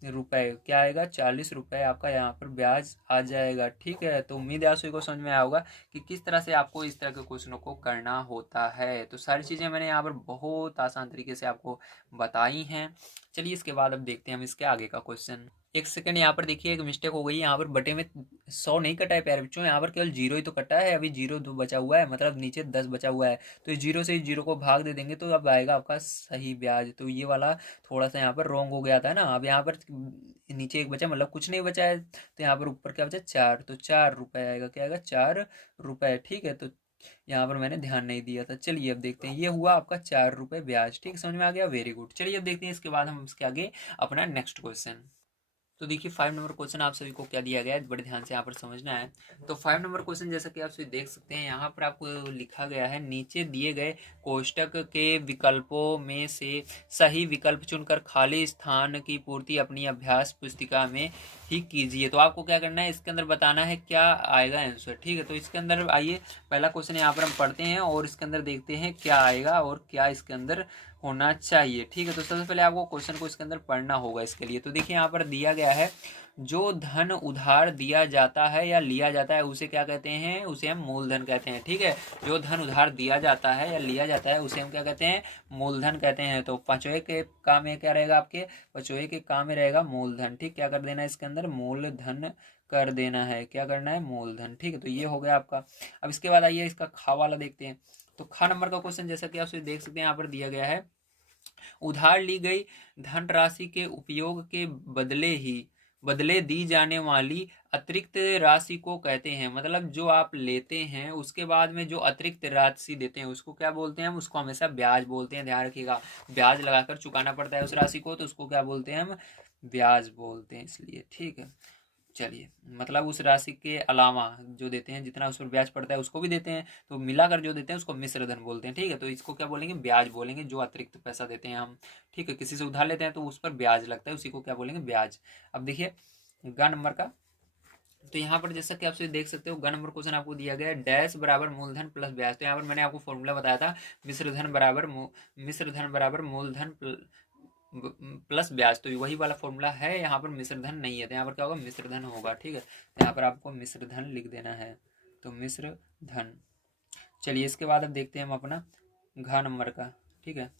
रुपए क्या आएगा, 40 रुपए आपका यहाँ पर ब्याज आ जाएगा, ठीक है। तो उम्मीद है आप सभी को समझ में आया होगा कि किस तरह से आपको इस तरह के क्वेश्चनों को करना होता है। तो सारी चीज़ें मैंने यहाँ पर बहुत आसान तरीके से आपको बताई हैं। चलिए इसके बाद अब देखते हैं हम इसके आगे का क्वेश्चन। एक सेकंड, यहाँ पर देखिए एक मिस्टेक हो गई। यहाँ पर बटे में 100 नहीं कटा है प्यारे बच्चों, यहाँ पर केवल 0 ही तो कटा है। अभी 0 बचा हुआ है, मतलब नीचे 10 बचा हुआ है। तो इस 0 से इस 0 को भाग दे देंगे, तो अब आएगा आपका सही ब्याज। तो ये वाला थोड़ा सा यहाँ पर रॉन्ग हो गया था ना। अब यहाँ पर नीचे एक बचा, मतलब कुछ नहीं बचा है, तो यहाँ पर ऊपर क्या बचा, 4, तो 4 रुपए आएगा, क्या आएगा, 4 रुपए, ठीक है। तो यहाँ पर मैंने ध्यान नहीं दिया था। चलिए अब देखते हैं, ये हुआ आपका 4 रुपए ब्याज, ठीक, समझ में आ गया, वेरी गुड। चलिए अब देखते हैं इसके बाद हम इसके आगे अपना नेक्स्ट क्वेश्चन। तो देखिए 5 नंबर क्वेश्चन आप सभी को क्या दिया गया है, बड़े ध्यान से यहाँ पर समझना है। तो 5 नंबर क्वेश्चन जैसा कि आप सभी देख सकते हैं, यहाँ पर आपको लिखा गया है, नीचे दिए गए कोष्टक के विकल्पों में से सही विकल्प चुनकर खाली स्थान की पूर्ति अपनी अभ्यास पुस्तिका में ही कीजिए। तो आपको क्या करना है, इसके अंदर बताना है क्या आएगा आंसर, ठीक है। तो इसके अंदर आइए पहला क्वेश्चन यहाँ पर हम पढ़ते हैं और इसके अंदर देखते हैं क्या आएगा और क्या इसके अंदर होना चाहिए, ठीक है। तो सबसे पहले आपको क्वेश्चन को इसके अंदर पढ़ना होगा इसके लिए। तो देखिए यहाँ पर दिया गया है, जो धन उधार दिया जाता है या लिया जाता है उसे क्या कहते हैं, उसे हम मूलधन कहते हैं, ठीक है। जो धन उधार दिया जाता है या लिया जाता है उसे हम क्या कहते हैं, मूलधन कहते हैं। तो पांचवें के काम में क्या रहेगा, आपके पांचवें के काम में रहेगा मूलधन, ठीक। क्या कर देना है इसके अंदर, मूलधन कर देना है, क्या करना है, मूलधन, ठीक है। तो ये हो गया आपका। अब इसके बाद आइए इसका खा वाला देखते हैं। तो खा नंबर का क्वेश्चन जैसा कि आप देख सकते हैं, यहाँ पर दिया गया है, उधार ली गई धनराशि के उपयोग के बदले दी जाने वाली अतिरिक्त राशि को कहते हैं। मतलब जो आप लेते हैं उसके बाद में जो अतिरिक्त राशि देते हैं उसको क्या बोलते हैं, हम उसको हमेशा ब्याज बोलते हैं, ध्यान रखिएगा। ब्याज लगाकर चुकाना पड़ता है उस राशि को, तो उसको क्या बोलते हैं हम, ब्याज बोलते हैं इसलिए, ठीक है। चलिए, मतलब उस राशि के अलावा जो देते हैं, जितना उस पर ब्याज पड़ता है उसको भी देते हैं, तो मिलाकर जो देते हैं उसको मिश्र धन बोलते हैं, ठीक है। तो इसको क्या बोलेंगे, ब्याज बोलेंगे, जो अतिरिक्त पैसा देते हैं हम, ठीक है। किसी से उधार लेते हैं तो उस पर ब्याज लगता है, उसी को क्या बोलेंगे, ब्याज। अब देखिए ग नंबर का, तो यहाँ पर जैसा कि आप सभी देख सकते हो, ग नंबर क्वेश्चन आपको दिया गया है, डैश बराबर मूलधन प्लस ब्याज। तो यहाँ पर मैंने आपको फॉर्मूला बताया था, मिश्र धन बराबर मूलधन प्लस ब्याज। तो वही वाला फॉर्मूला है, यहाँ पर मिश्र धन नहीं है, तो यहाँ पर क्या होगा, मिश्र धन होगा, ठीक है। तो यहाँ पर आपको मिश्र धन लिख देना है, तो मिश्र धन। चलिए इसके बाद अब देखते हैं हम अपना घ नंबर का, ठीक है।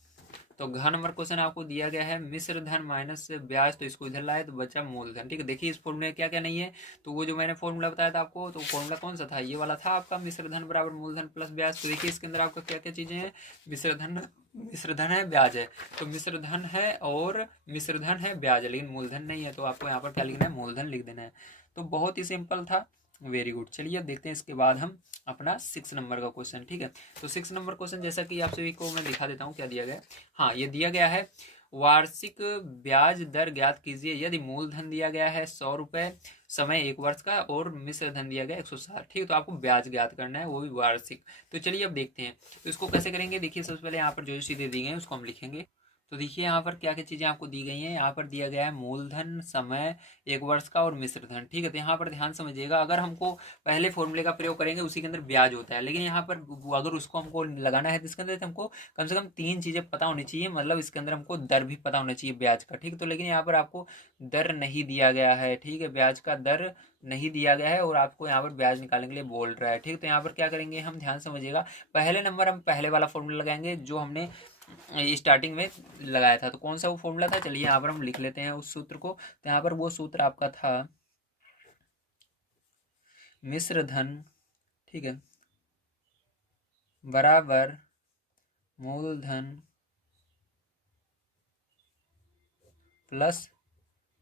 तो घ नंबर क्वेश्चन आपको दिया गया है, मिश्र धन माइनस ब्याज, तो इसको इधर लाए तो बचा मूलधन, ठीक है। देखिए इस फॉर्मूले में क्या क्या नहीं है, तो वो जो मैंने फॉर्मूला बताया था आपको, तो फॉर्मूला कौन सा था, ये वाला था आपका, मिश्र धन बराबर मूलधन प्लस ब्याज। तो देखिए इसके अंदर आपका क्या क्या चीजें हैं, मिश्र धन है, ब्याज है, तो मिश्र धन है और मिश्र धन है, ब्याज है, लेकिन मूलधन नहीं है, तो आपको यहाँ पर क्या लिखना है, मूलधन लिख देना है। तो बहुत ही सिंपल था, वेरी गुड। चलिए अब देखते हैं इसके बाद हम अपना 6 नंबर का क्वेश्चन, ठीक है। तो 6 नंबर क्वेश्चन जैसा कि आप सभी को मैं दिखा देता हूँ क्या दिया गया है। हाँ, ये दिया गया है, वार्षिक ब्याज दर ज्ञात कीजिए यदि मूलधन दिया गया है 100 रुपये, समय 1 वर्ष का, और मिश्र धन दिया गया 160, ठीक है। तो आपको ब्याज ज्ञात करना है, वो भी वार्षिक। तो चलिए अब देखते हैं, तो इसको कैसे करेंगे। देखिए सबसे पहले यहाँ पर जो चीज़ें दी गई हैं उसको हम लिखेंगे। तो देखिए यहाँ पर क्या क्या चीज़ें आपको दी गई हैं, यहाँ पर दिया गया है मूलधन, समय 1 वर्ष का, और मिश्र धन, ठीक है। तो यहाँ पर ध्यान समझिएगा, अगर हमको पहले फॉर्मूले का प्रयोग करेंगे उसी के अंदर ब्याज होता है, लेकिन यहाँ पर अगर उसको हमको लगाना है तो इसके अंदर हमको कम से कम 3 चीज़ें पता होनी चाहिए, मतलब इसके अंदर हमको दर भी पता होना चाहिए ब्याज का, ठीक है। तो लेकिन यहाँ पर आपको दर नहीं दिया गया है, ठीक है, ब्याज का दर नहीं दिया गया है, और आपको यहाँ पर ब्याज निकालने के लिए बोल रहा है, ठीक। तो यहाँ पर क्या करेंगे हम, ध्यान समझिएगा, पहले नंबर हम पहले वाला फॉर्मूला लगाएंगे जो हमने स्टार्टिंग में लगाया था। तो कौन सा वो फॉर्मूला था, चलिए यहाँ पर हम लिख लेते हैं उस सूत्र को। तो यहाँ पर वो सूत्र आपका था मिश्र धन, ठीक है, बराबर मूलधन प्लस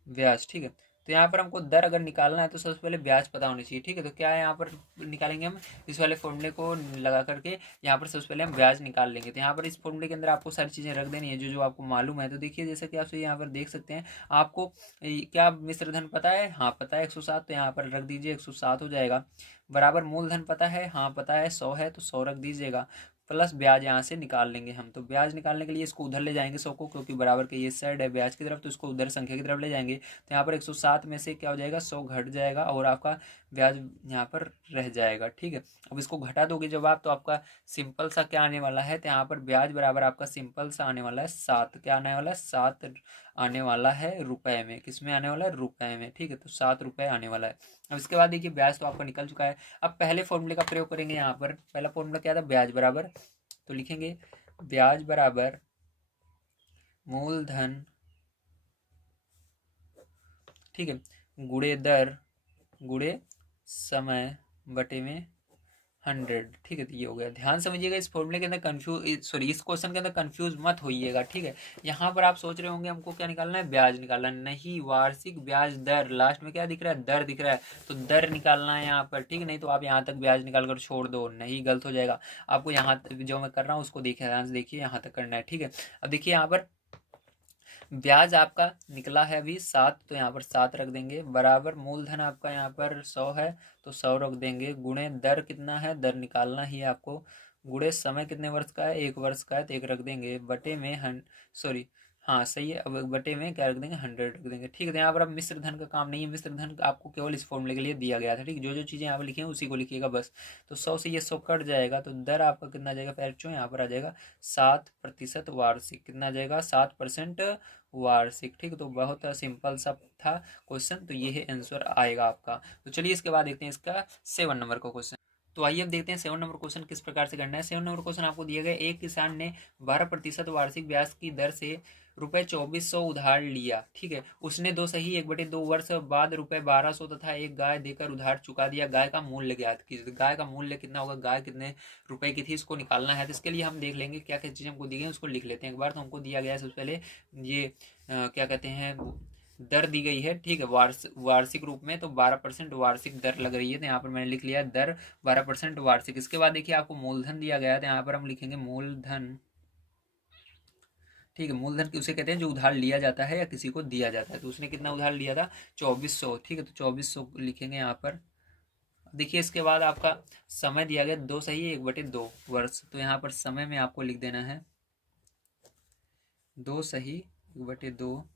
ब्याज, ठीक है। तो यहाँ पर हमको दर अगर निकालना है तो सबसे पहले ब्याज पता होनी चाहिए, ठीक है। तो क्या है, यहाँ पर निकालेंगे हम इस वाले फॉर्मूले को लगा करके, यहाँ पर सबसे पहले हम ब्याज निकाल लेंगे। तो यहाँ पर इस फॉर्मूले के अंदर आपको सारी चीज़ें रख देनी है जो जो आपको मालूम है। तो देखिए जैसा कि आप यहाँ पर देख सकते हैं, आपको क्या मिश्र धन पता है, हाँ पता है 160, तो यहाँ पर रख दीजिए 160 हो जाएगा। बराबर मूलधन पता है, हाँ पता है 100 है, तो 100 रख दीजिएगा, प्लस ब्याज यहाँ से निकाल लेंगे हम। तो ब्याज निकालने के लिए इसको उधर ले जाएंगे 100 को, क्योंकि बराबर के ये साइड है ब्याज की तरफ, तो इसको उधर संख्या की तरफ ले जाएंगे। तो यहाँ पर 107 में से क्या हो जाएगा, 100 घट जाएगा, और आपका ब्याज यहाँ पर रह जाएगा, ठीक है। अब इसको घटा दोगे जब आप, तो आपका सिंपल सा क्या आने वाला है, तो यहाँ पर ब्याज बराबर आपका सिंपल सा आने वाला है 7, क्या आने वाला है, 7 आने वाला है रुपए में, किस में आने वाला है, रुपए में, ठीक है। तो 7 रुपये आने वाला है। अब इसके बाद देखिए ब्याज तो आपका निकल चुका है। अब पहले फॉर्मूले का प्रयोग करेंगे, यहाँ पर पहला फॉर्मूला क्या था, ब्याज बराबर, तो लिखेंगे ब्याज बराबर मूलधन, ठीक है, गुणे दर गुणे समय बटे में 100, ठीक है। तो ये हो गया। ध्यान समझिएगा, इस फॉर्मूले के अंदर इस क्वेश्चन के अंदर कंफ्यूज मत होइएगा, ठीक है। यहाँ पर आप सोच रहे होंगे हमको क्या निकालना है, ब्याज निकालना, नहीं, वार्षिक ब्याज दर, लास्ट में क्या दिख रहा है, दर दिख रहा है, तो दर निकालना है यहाँ पर, ठीक है। नहीं तो आप यहाँ तक ब्याज निकाल कर छोड़ दो, नहीं, गलत हो जाएगा। आपको यहाँ जो मैं कर रहा हूँ उसको देखिए, ध्यान से देखिए, यहाँ तक करना है, ठीक है। अब देखिए यहाँ पर ब्याज आपका निकला है अभी 7, तो यहाँ पर 7 रख देंगे, बराबर मूलधन आपका यहाँ पर 100 है, तो 100 रख देंगे, गुणे दर कितना है, दर निकालना ही है आपको, गुणे समय कितने वर्ष का है, 1 वर्ष का है, तो 1 रख देंगे, बटे में सॉरी, हाँ सही है, अब बटे में क्या रख देंगे, 100 रख देंगे, ठीक है। तो यहाँ पर अब मिश्र धन का काम नहीं है, मिश्र धन आपको केवल इस फॉर्मूले के लिए दिया गया था, ठीक है। जो जो चीज़ें यहाँ पर लिखी हैं उसी को लिखिएगा बस। तो 100 से ये 100 कट जाएगा, तो दर आपका कितना आ जाएगा, पैर यहाँ पर आ जाएगा 7% वार्षिक, कितना आ जाएगा, 7% वार्षिक, ठीक है। तो बहुत सिंपल सा था क्वेश्चन, तो ये है आंसर आएगा आपका। तो चलिए इसके बाद देखते हैं इसका 7 नंबर का क्वेश्चन। तो आइए अब देखते हैं 7 नंबर क्वेश्चन किस प्रकार से करना है। 7 नंबर क्वेश्चन आपको दिया गया, एक किसान ने 12% वार्षिक ब्याज की दर से ₹2400 उधार लिया, ठीक है। उसने 2 वर्ष बाद ₹1200 तथा एक गाय देकर उधार चुका दिया। गाय का मूल्य ज्ञात कीजिए। गाय का मूल्य कितना होगा, गाय कितने रुपए की थी, इसको निकालना है। तो इसके लिए हम देख लेंगे क्या क्या चीज़ें हमको दी गई उसको लिख लेते हैं एक बार। तो हमको दिया गया है सबसे पहले ये क्या कहते हैं, दर दी गई है, ठीक है, वार्षिक रूप में, तो 12% वार्षिक दर लग रही है। तो यहाँ पर मैंने लिख लिया दर 12% वार्षिक। इसके बाद देखिए आपको मूलधन दिया गया है, तो यहाँ पर हम लिखेंगे मूलधन, ठीक है। मूलधन की उसे कहते हैं जो उधार लिया जाता है या किसी को दिया जाता है। तो उसने कितना उधार लिया था? 2400। ठीक है, तो 2400 लिखेंगे यहाँ पर। देखिए इसके बाद आपका समय दिया गया 2 सही 1/2 वर्ष। तो यहाँ पर समय में आपको लिख देना है 2 सही 1/2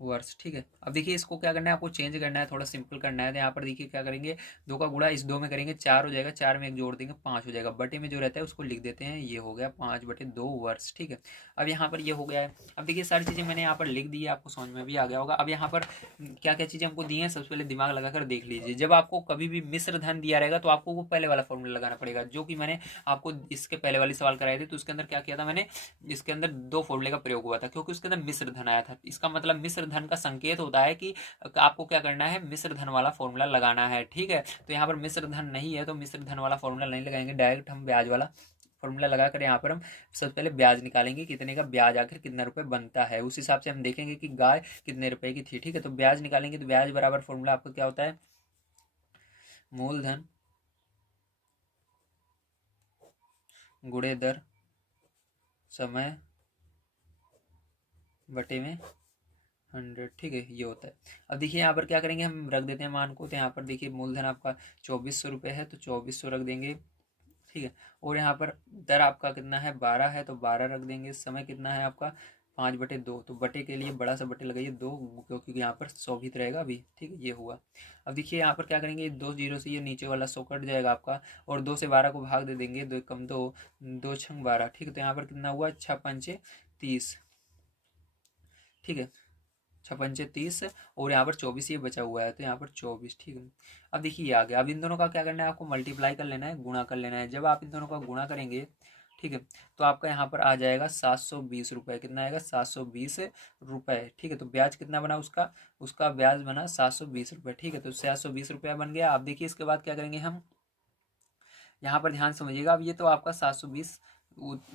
वर्ष। ठीक है, अब देखिए इसको क्या करना है, आपको चेंज करना है, थोड़ा सिंपल करना है। तो यहाँ पर देखिए क्या करेंगे, 2 का गुणा इस 2 में करेंगे, 4 हो जाएगा, 4 में 1 जोड़ देंगे, 5 हो जाएगा। बटे में जो रहता है उसको लिख देते हैं, ये हो गया 5/2 वर्ष। ठीक है, अब यहाँ पर ये हो गया है। अब देखिए सारी चीज़ें मैंने यहाँ पर लिख दी है, आपको समझ में भी आ गया होगा। अब यहाँ पर क्या क्या चीज़ें हमको दी हैं, सबसे पहले दिमाग लगाकर देख लीजिए। जब आपको कभी भी मिश्र धन दिया रहेगा तो आपको वो पहले वाला फॉर्मूला लगाना पड़ेगा, जो कि मैंने आपको इसके पहले वाली सवाल कराए थे। तो उसके अंदर क्या किया था मैंने, इसके अंदर 2 फॉर्मूले का प्रयोग हुआ था, क्योंकि उसके अंदर मिश्र धन आया था। इसका मतलब मिश्र धन का संकेत होता है कि आपको क्या करना है, मिश्र धन वाला फॉर्मूला लगाना है। ठीक है, तो यहाँ पर मिश्र धन नहीं है तो मिश्र धन वाला फॉर्मूला नहीं लगाएंगे, डायरेक्ट हम ब्याज वाला फॉर्मूला लगाकर यहाँ पर हम सबसे पहले ब्याज निकालेंगे, कितने का ब्याज आखिर कितना रुपए बनता है। उस हिसाब से हम देखेंगे कि गाय कितने रुपए की थी। ठीक है, तो ब्याज निकालेंगे, तो ब्याज बराबर फॉर्मूला आपका क्या होता है, मूलधन गुणे दर समय बटे में 100। ठीक है, ये होता है। अब देखिए यहाँ पर क्या करेंगे, हम रख देते हैं मान को। तो यहाँ पर देखिए मूलधन आपका 2400 रुपये है, तो 2400 रख देंगे। ठीक है, और यहाँ पर दर आपका कितना है, 12 है, तो 12 रख देंगे। समय कितना है आपका 5/2, तो बटे के लिए बड़ा सा बटे लगाइए 2, क्योंकि यहाँ पर 100 भी तो रहेगा अभी। ठीक है, ये हुआ। अब देखिए यहाँ पर क्या करेंगे, 2 जीरो से ये नीचे वाला 100 कट जाएगा आपका, और 2 से 12 को भाग दे देंगे, 2 कम 2, 2×6 12। ठीक है, तो यहाँ पर कितना हुआ, 6×5 = 30। ठीक है, 6×5 = 30, और यहाँ पर 24 ये बचा हुआ है, तो यहाँ पर 24। ठीक है, अब देखिए ये आ गया। अब इन दोनों का क्या करना है, आपको मल्टीप्लाई कर लेना है, गुणा कर लेना है। जब आप इन दोनों का गुणा करेंगे, ठीक है, तो आपका यहाँ पर आ जाएगा 720 रुपये। कितना आएगा, 720 रुपये। ठीक है, तो ब्याज कितना बना उसका, उसका ब्याज बना 720 रुपये। ठीक है, तो 720 रुपया बन गया। आप देखिए इसके बाद क्या करेंगे हम, यहाँ पर ध्यान समझिएगा। अब ये तो आपका 720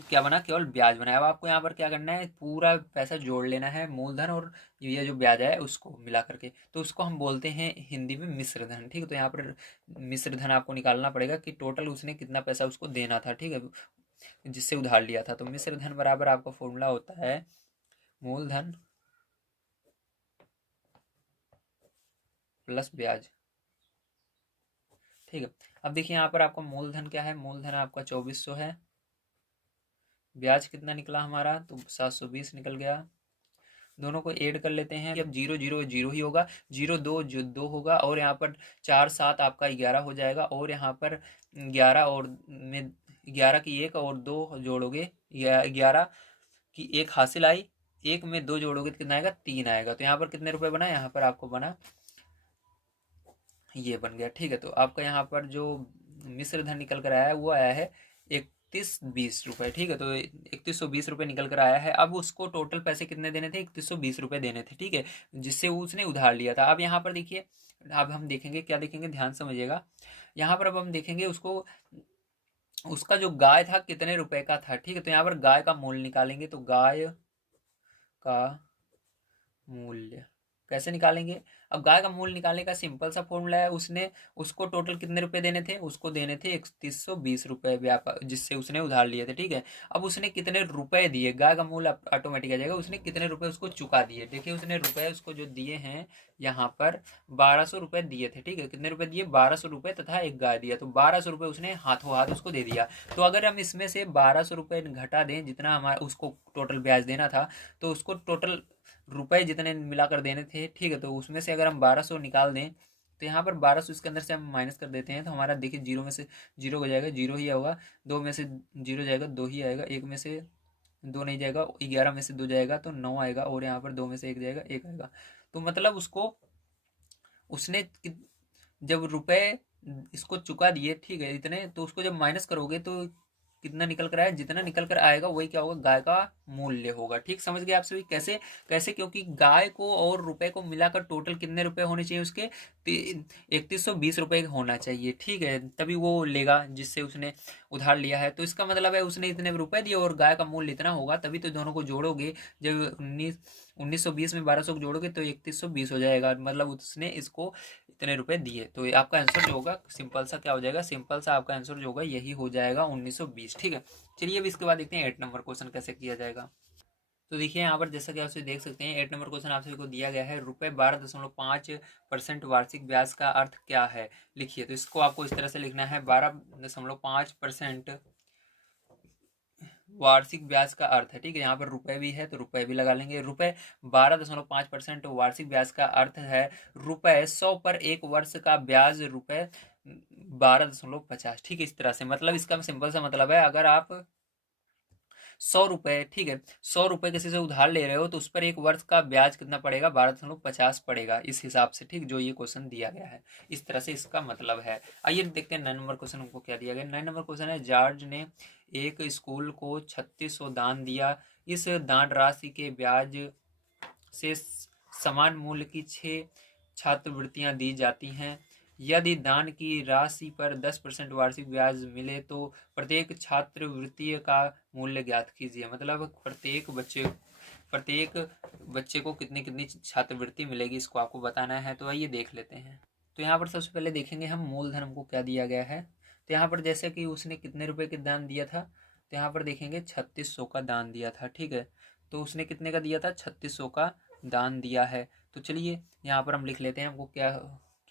क्या बना, केवल ब्याज बना है। अब आपको यहाँ पर क्या करना है, पूरा पैसा जोड़ लेना है, मूलधन और ये जो ब्याज है उसको मिला करके। तो उसको हम बोलते हैं हिंदी में मिश्र धन। ठीक है, तो यहाँ पर मिश्र धन आपको निकालना पड़ेगा कि टोटल उसने कितना पैसा उसको देना था। ठीक है, जिससे उधार लिया था। तो मिश्र धन बराबर आपका फॉर्मूला होता है मूलधन प्लस ब्याज। ठीक है, अब देखिए यहाँ पर आपका मूलधन क्या है, मूलधन आपका 2400 है, ब्याज कितना निकला हमारा, तो 720 निकल गया। दोनों को ऐड कर लेते हैं। अब 0 0 0 ही होगा, 0 2 जो 2 होगा, और यहाँ पर 4 7 आपका 11 हो जाएगा, और यहाँ पर 11 और में 11 की 1 और 2 जोड़ोगे, 11 की 1 हासिल आई, 1 में 2 जोड़ोगे तो कितना आएगा, 3 आएगा। तो यहाँ पर कितने रुपए बना, यहाँ पर आपको बना ये बन गया। ठीक है, तो आपका यहाँ पर जो मिश्र धन निकल कर आया है वो आया है 3120 रुपये। ठीक है, तो 3120 रुपये निकल कर आया है। अब उसको टोटल पैसे कितने देने थे, 3120 रुपये देने थे। ठीक है, जिससे उसने उधार लिया था। अब यहाँ पर देखिए, अब हम देखेंगे, क्या देखेंगे, ध्यान समझिएगा। यहाँ पर अब हम देखेंगे उसको, उसका जो गाय था कितने रुपए का था। ठीक है, तो यहाँ पर गाय का मूल्य निकालेंगे। तो गाय का मूल्य कैसे निकालेंगे, अब गाय का मूल्य निकालने का सिंपल सा फॉर्मूला है। उसने उसको टोटल कितने रुपए देने थे, उसको देने थे 3120 रुपये व्यापार, जिससे उसने उधार लिए थे। ठीक है, अब उसने कितने रुपए दिए, गाय का मूल्य ऑटोमेटिक आ जाएगा, उसने कितने रुपए उसको चुका दिए। देखिए उसने रुपए उसको जो दिए हैं यहाँ पर 1200 रुपये दिए थे। ठीक है, कितने रुपए दिए, 1200 रुपये तथा एक गाय दिया, तो 1200 रुपये उसने हाथों हाथ उसको दे दिया। तो अगर हम इसमें से 1200 रुपये घटा दें, जितना हमारा उसको टोटल ब्याज देना था, तो उसको टोटल रुपए जितने मिलाकर देने थे। ठीक है, तो उसमें से अगर हम 1200 निकाल दें, तो यहाँ पर 1200 इसके अंदर से हम माइनस कर देते हैं, तो हमारा देखिए 0 में से 0 हो जाएगा, 0 ही होगा, 2 में से 0 जाएगा, 2 ही आएगा, 1 में से 2 नहीं जाएगा, 11 में से 2 जाएगा तो 9 आएगा, और यहाँ पर 2 में से 1 जाएगा, 1 आएगा। तो मतलब उसको उसने जब रुपए इसको चुका दिए, ठीक है, इतने, तो उसको जब माइनस करोगे तो कितना निकल कर आया, जितना निकल कर आएगा वही क्या होगा, गाय का मूल्य होगा। ठीक, समझ गए आप सभी कैसे कैसे, क्योंकि गाय को और रुपए को मिलाकर टोटल कितने रुपए होने चाहिए उसके, 3120 रुपये होना चाहिए। ठीक है, तभी वो लेगा जिससे उसने उधार लिया है। तो इसका मतलब है उसने इतने रुपए दिए और गाय का मूल्य इतना होगा, तभी तो दोनों को जोड़ोगे। जब 1920 में 1200 को जोड़ोगे तो 3120 हो जाएगा, मतलब उसने इसको इतने रुपए दिए। तो ये आपका आंसर जो होगा सिंपल सा क्या हो जाएगा, सिंपल सा आपका आंसर जो होगा यही हो जाएगा 1920। ठीक है, चलिए अब इसके बाद देखते हैं 8 नंबर क्वेश्चन कैसे किया जाएगा। तो देखिए यहाँ पर जैसा कि आप सभी देख सकते हैं 8 नंबर क्वेश्चन आप सभी को दिया गया है, रुपये 12.5% वार्षिक ब्याज का अर्थ क्या है, लिखिए। तो इसको आपको इस तरह से लिखना है, 12.5% वार्षिक ब्याज का अर्थ है, ठीक है। यहाँ पर रुपए भी है तो रुपए भी लगा लेंगे। रुपए 12.5% वार्षिक ब्याज का अर्थ है रुपए 100 पर एक वर्ष का ब्याज रुपए 12.50, ठीक है। इस तरह से मतलब इसका सिंपल सा मतलब है, अगर आप 100 रुपए, ठीक है, 100 रुपए किसी से उधार ले रहे हो तो उस पर एक वर्ष का ब्याज कितना पड़ेगा, 12.50 पड़ेगा, इस हिसाब से, ठीक, जो ये क्वेश्चन दिया गया है। इस तरह से इसका मतलब है। आइए देखते हैं 9 नंबर क्वेश्चन हमको क्या दिया गया। 9 नंबर क्वेश्चन है, जॉर्ज ने एक स्कूल को 3600 दान दिया। इस दान राशि के ब्याज से समान मूल्य की 6 छात्रवृत्तियां दी जाती हैं। यदि दान की राशि पर 10% वार्षिक ब्याज मिले तो प्रत्येक छात्रवृत्ति का मूल्य ज्ञात कीजिए। मतलब प्रत्येक बच्चे को कितनी कितनी छात्रवृत्ति मिलेगी, इसको आपको बताना है। तो आइए देख लेते हैं। तो यहाँ पर सबसे पहले देखेंगे हम मूलधन हमको क्या दिया गया है। तो यहाँ पर जैसे कि उसने कितने रुपए के दान दिया था, तो यहाँ पर देखेंगे 3600 का दान दिया था, ठीक है। तो उसने कितने का दिया था, 3600 का दान दिया है। तो चलिए यहाँ पर हम लिख लेते हैं, हमको क्या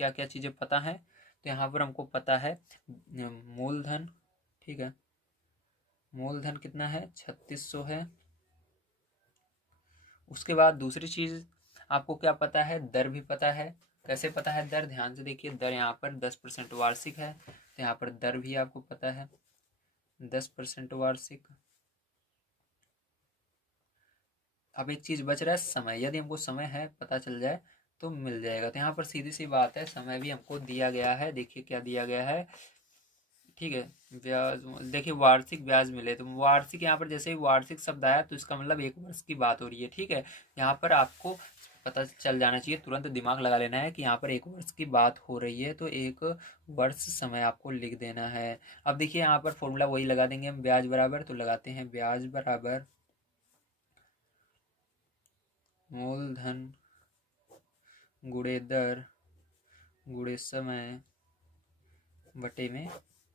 क्या क्या चीज़ें पता है। तो यहाँ पर हमको पता है मूलधन, ठीक है, मूलधन कितना है, 3600 है। उसके बाद दूसरी चीज़ आपको क्या पता है, दर भी पता है। कैसे पता है दर, ध्यान से देखिए, दर यहाँ पर 10% वार्षिक है, तो यहाँ पर दर भी आपको पता है 10% वार्षिक। अब एक चीज़ बच रहा है समय, यदि हमको समय है पता चल जाए तो मिल जाएगा। तो यहाँ पर सीधी सी बात है, समय भी हमको दिया गया है। देखिए क्या दिया गया है, ठीक है। ब्याज देखिए, वार्षिक ब्याज मिले, तो वार्षिक यहाँ पर जैसे ही वार्षिक शब्द आया तो इसका मतलब एक वर्ष की बात हो रही है, ठीक है। यहाँ पर आपको पता चल जाना चाहिए, तुरंत दिमाग लगा लेना है कि यहाँ पर एक वर्ष की बात हो रही है, तो एक वर्ष समय आपको लिख देना है। अब देखिए यहाँ पर फॉर्मूला वही लगा देंगे हम, ब्याज बराबर, तो लगाते हैं ब्याज बराबर मूलधन गुणे दर गुणे समय बटे में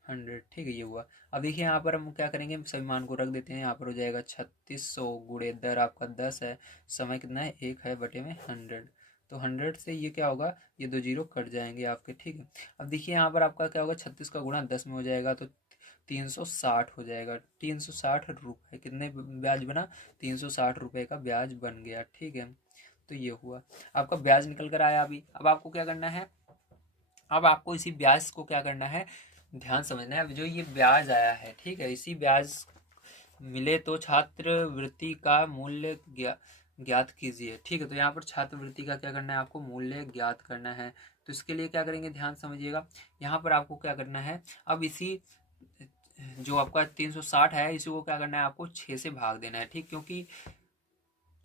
100, ठीक है, ये हुआ। अब देखिए यहाँ पर हम क्या करेंगे, सभी मान को रख देते हैं। यहाँ पर हो जाएगा 3600 गुणे दर आपका 10 है, समय कितना है 1 है, बटे में 100। तो 100 से ये क्या होगा, ये 2 जीरो कट जाएंगे आपके, ठीक है। अब देखिए यहाँ पर आपका क्या होगा, 36 का गुणा 10 में हो जाएगा तो 360 हो जाएगा। 360 रुपये कितने ब्याज बना, 360 रुपये का ब्याज बन गया, ठीक है। तो ये हुआ, आपका ब्याज निकल कर आया। अभी अब आपको क्या करना है, अब आपको इसी ब्याज को क्या करना है, ध्यान समझना है। जो ये ब्याज आया है, ठीक है, इसी ब्याज मिले तो छात्रवृत्ति का मूल्य ज्ञात कीजिए, ठीक है। तो यहाँ पर छात्रवृत्ति का क्या करना है, आपको मूल्य ज्ञात करना है। तो इसके लिए क्या करेंगे, ध्यान समझिएगा। यहाँ पर आपको क्या करना है, अब इसी जो आपका 360 है, इसी को क्या करना है, आपको 6 से भाग देना है, ठीक। क्योंकि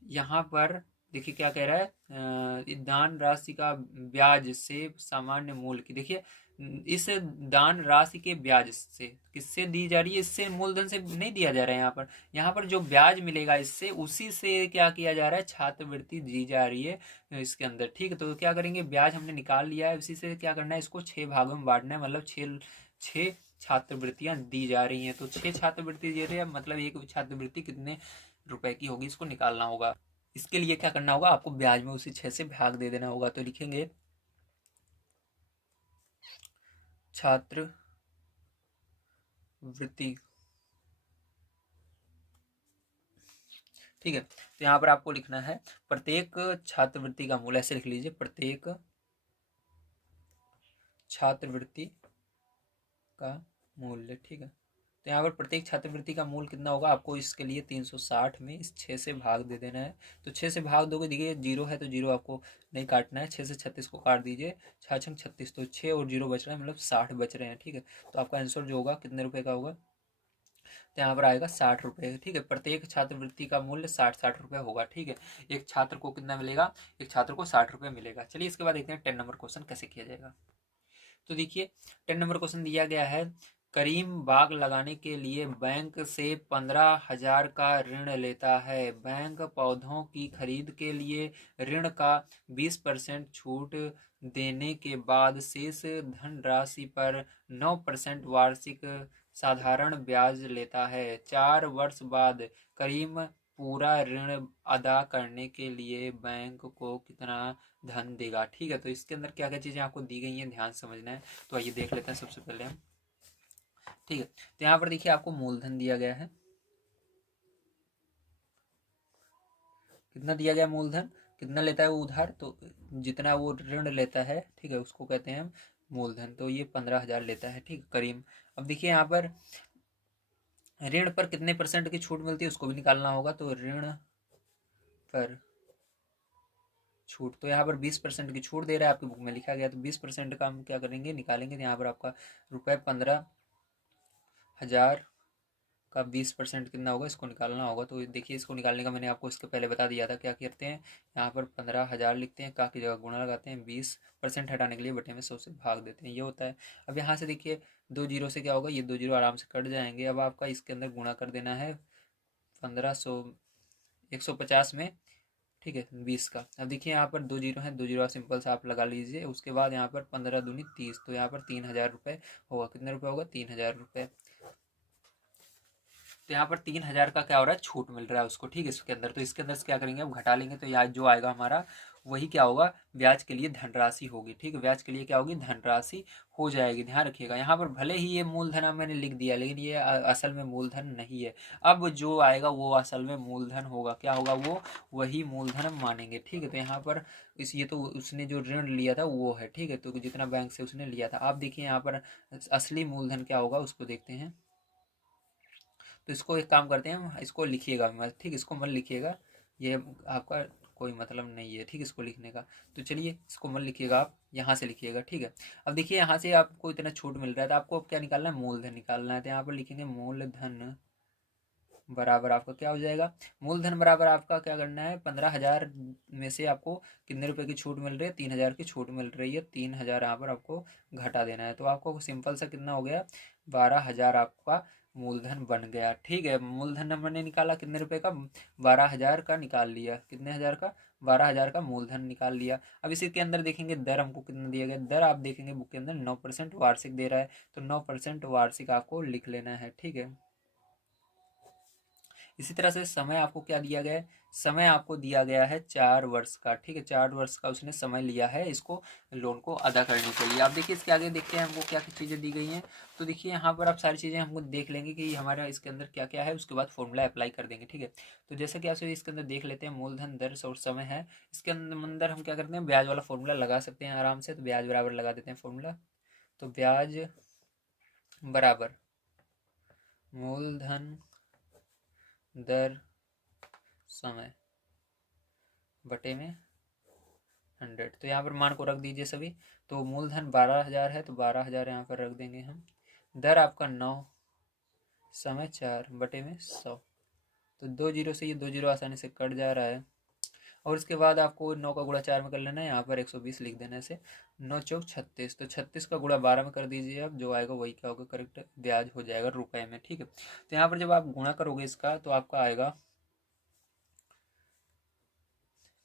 यहाँ पर देखिए क्या कह रहा है, दान राशि का ब्याज से सामान्य मूल्य की, देखिए इस दान राशि के ब्याज से किससे दी जा रही है, इससे मूलधन से नहीं दिया जा रहा है। यहाँ पर जो ब्याज मिलेगा इससे, उसी से क्या किया जा रहा है, छात्रवृत्ति दी जा रही है इसके अंदर, ठीक है। तो क्या करेंगे, ब्याज हमने निकाल लिया है, उसी से क्या करना है, इसको 6 भागों में बांटना है। मतलब 6 छात्रवृत्तियां दी जा रही हैं, तो 6 छात्रवृत्ति दे रहे हैं, मतलब एक छात्रवृत्ति कितने रुपए की होगी, इसको निकालना होगा। इसके लिए क्या करना होगा, आपको ब्याज में उसी 6 से भाग दे देना होगा। तो लिखेंगे छात्र वृत्ति, ठीक है। तो यहाँ पर आपको लिखना है प्रत्येक छात्रवृत्ति का मूल्य, ऐसे लिख लीजिए, प्रत्येक छात्रवृत्ति का मूल्य, ठीक है। तो यहाँ पर प्रत्येक छात्रवृत्ति का मूल्य कितना होगा, आपको इसके लिए 360 में इस 6 से भाग दे देना है। तो 6 से भाग दोगे, देखिए जीरो है तो जीरो आपको नहीं काटना है, 6 से 36 को काट दीजिए, 6 छंग 36, तो 6 और जीरो बच रहा है, मतलब 60 बच रहे हैं, ठीक है। तो आपका आंसर जो होगा कितने रुपए का होगा, तो यहाँ पर आएगा 60 रुपये, ठीक है। प्रत्येक छात्रवृत्ति का मूल्य 60 रुपये होगा, ठीक है। एक छात्र को कितना मिलेगा, एक छात्र को 60 रुपये मिलेगा। चलिए इसके बाद देखते हैं 10 नंबर क्वेश्चन कैसे किया जाएगा। तो देखिए 10 नंबर क्वेश्चन दिया गया है, करीम बाग लगाने के लिए बैंक से 15,000 का ऋण लेता है। बैंक पौधों की खरीद के लिए ऋण का 20% छूट देने के बाद शेष धनराशि पर 9% वार्षिक साधारण ब्याज लेता है। 4 वर्ष बाद करीम पूरा ऋण अदा करने के लिए बैंक को कितना धन देगा। ठीक है, तो इसके अंदर क्या क्या चीज़ें आपको दी गई हैं, ध्यान समझना है। तो आइए देख लेते हैं सबसे पहले हम। ठीक है, तो यहाँ पर देखिए आपको मूलधन दिया गया है। कितना दिया गया मूलधन, कितना लेता है वो उधार, तो जितना वो ऋण लेता है, ठीक है, उसको कहते हैं हम मूलधन। तो ये 15,000 लेता है, ठीक है, करीम। अब देखिए यहाँ पर ऋण पर कितने परसेंट की छूट मिलती है उसको भी निकालना होगा। तो ऋण पर छूट, तो यहाँ पर 20% की छूट दे रहा है, आपकी बुक में लिखा गया। तो 20% का हम क्या करेंगे, निकालेंगे। तो यहाँ पर आपका ₹15,000 का 20% कितना होगा, इसको निकालना होगा। तो देखिए इसको निकालने का मैंने आपको इसके पहले बता दिया था। क्या करते हैं, यहाँ पर 15,000 लिखते हैं, का की जगह गुणा लगाते हैं, 20% हटाने के लिए बटे में 100 से भाग देते हैं, ये होता है। अब यहाँ से देखिए 2 जीरो से क्या होगा, ये 2 जीरो आराम से कट जाएंगे। अब आपका इसके अंदर गुणा कर देना है 1500 150 में, ठीक है, 20 का। अब देखिए यहाँ पर 2 जीरो है, 2 जीरो सिंपल सा आप लगा लीजिए। उसके बाद यहाँ पर 15 दूनी 30, तो यहाँ पर 3,000 रुपये होगा। कितने रुपये होगा, 3,000 रुपये। तो यहाँ पर 3,000 का क्या हो रहा है, छूट मिल रहा है उसको, ठीक है, इसके अंदर। तो इसके अंदर से क्या करेंगे, अब घटा लेंगे। तो यहाँ जो आएगा हमारा वही क्या होगा, ब्याज के लिए धनराशि होगी। ठीक है, ब्याज के लिए क्या होगी, धनराशि हो जाएगी। ध्यान रखिएगा, यहाँ पर भले ही ये मूलधन मैंने लिख दिया, लेकिन ये असल में मूलधन नहीं है। अब जो आएगा वो असल में मूलधन होगा। क्या होगा, वो वही मूलधन हम मानेंगे। ठीक है, तो यहाँ पर इस ये तो उसने जो ऋण लिया था वो है, ठीक है, तो जितना बैंक से उसने लिया था। आप देखिए यहाँ पर असली मूलधन क्या होगा उसको देखते हैं। तो इसको एक काम करते हैं, इसको लिखिएगा मत, ठीक, इसको मत लिखिएगा, ये आपका कोई मतलब नहीं है, ठीक, इसको लिखने का। तो चलिए इसको मत लिखिएगा, आप यहाँ से लिखिएगा। ठीक है, अब देखिए यहाँ से आपको इतना छूट मिल रहा है, तो आपको अब क्या निकालना है, मूलधन निकालना है। तो यहाँ पर लिखेंगे मूलधन बराबर आपका क्या हो जाएगा, मूलधन बराबर आपका क्या करना है, 15,000 में से आपको कितने रुपए की छूट मिल रही है, 3,000 की छूट मिल रही है। 3,000 यहाँ पर आपको घटा देना है। तो आपको सिंपल सा कितना हो गया, 12,000 आपका मूलधन बन गया। ठीक है, मूलधन हमने निकाला कितने रुपए का, 12,000 का निकाल लिया। कितने हज़ार का, 12,000 का मूलधन निकाल लिया। अब इसी के अंदर देखेंगे दर हमको कितना दिया गया, दर आप देखेंगे बुक के अंदर 9% वार्षिक दे रहा है। तो 9% वार्षिक आपको लिख लेना है। ठीक है, इसी तरह से समय आपको क्या दिया गया है, समय आपको दिया गया है 4 वर्ष का। ठीक है, 4 वर्ष का उसने समय लिया है इसको लोन को अदा करने के लिए। आप देखिए इसके आगे देखते हैं हमको क्या क्या चीज़ें दी गई हैं। तो देखिए यहाँ पर आप सारी चीज़ें हमको देख लेंगे कि हमारा इसके अंदर क्या क्या है, उसके बाद फॉर्मूला अप्लाई कर देंगे। ठीक है, तो जैसे कि आप इसके अंदर देख लेते हैं, मूलधन, दर और समय है। इसके अंदर हम क्या करते हैं, ब्याज वाला फॉर्मूला लगा सकते हैं आराम से। तो ब्याज बराबर लगा देते हैं फॉर्मूला। तो ब्याज बराबर मूलधन दर समय बटे में 100। तो यहाँ पर मान को रख दीजिए सभी। तो मूलधन 12,000 है, तो 12,000 यहाँ पर रख देंगे हम। दर आपका 9, समय 4 बटे में 100। तो 2 जीरो से ये 2 जीरो आसानी से कट जा रहा है। और उसके बाद आपको 9 का गुणा 4 में कर लेना है, यहाँ पर 120 लिख देना है इसे। 9 चौक 36, तो 36 का गुणा 12 में कर दीजिए। अब जो आएगा वही क्या होगा, करेक्ट ब्याज हो जाएगा रुपए में। ठीक है, तो यहाँ पर जब आप गुणा करोगे इसका तो आपका आएगा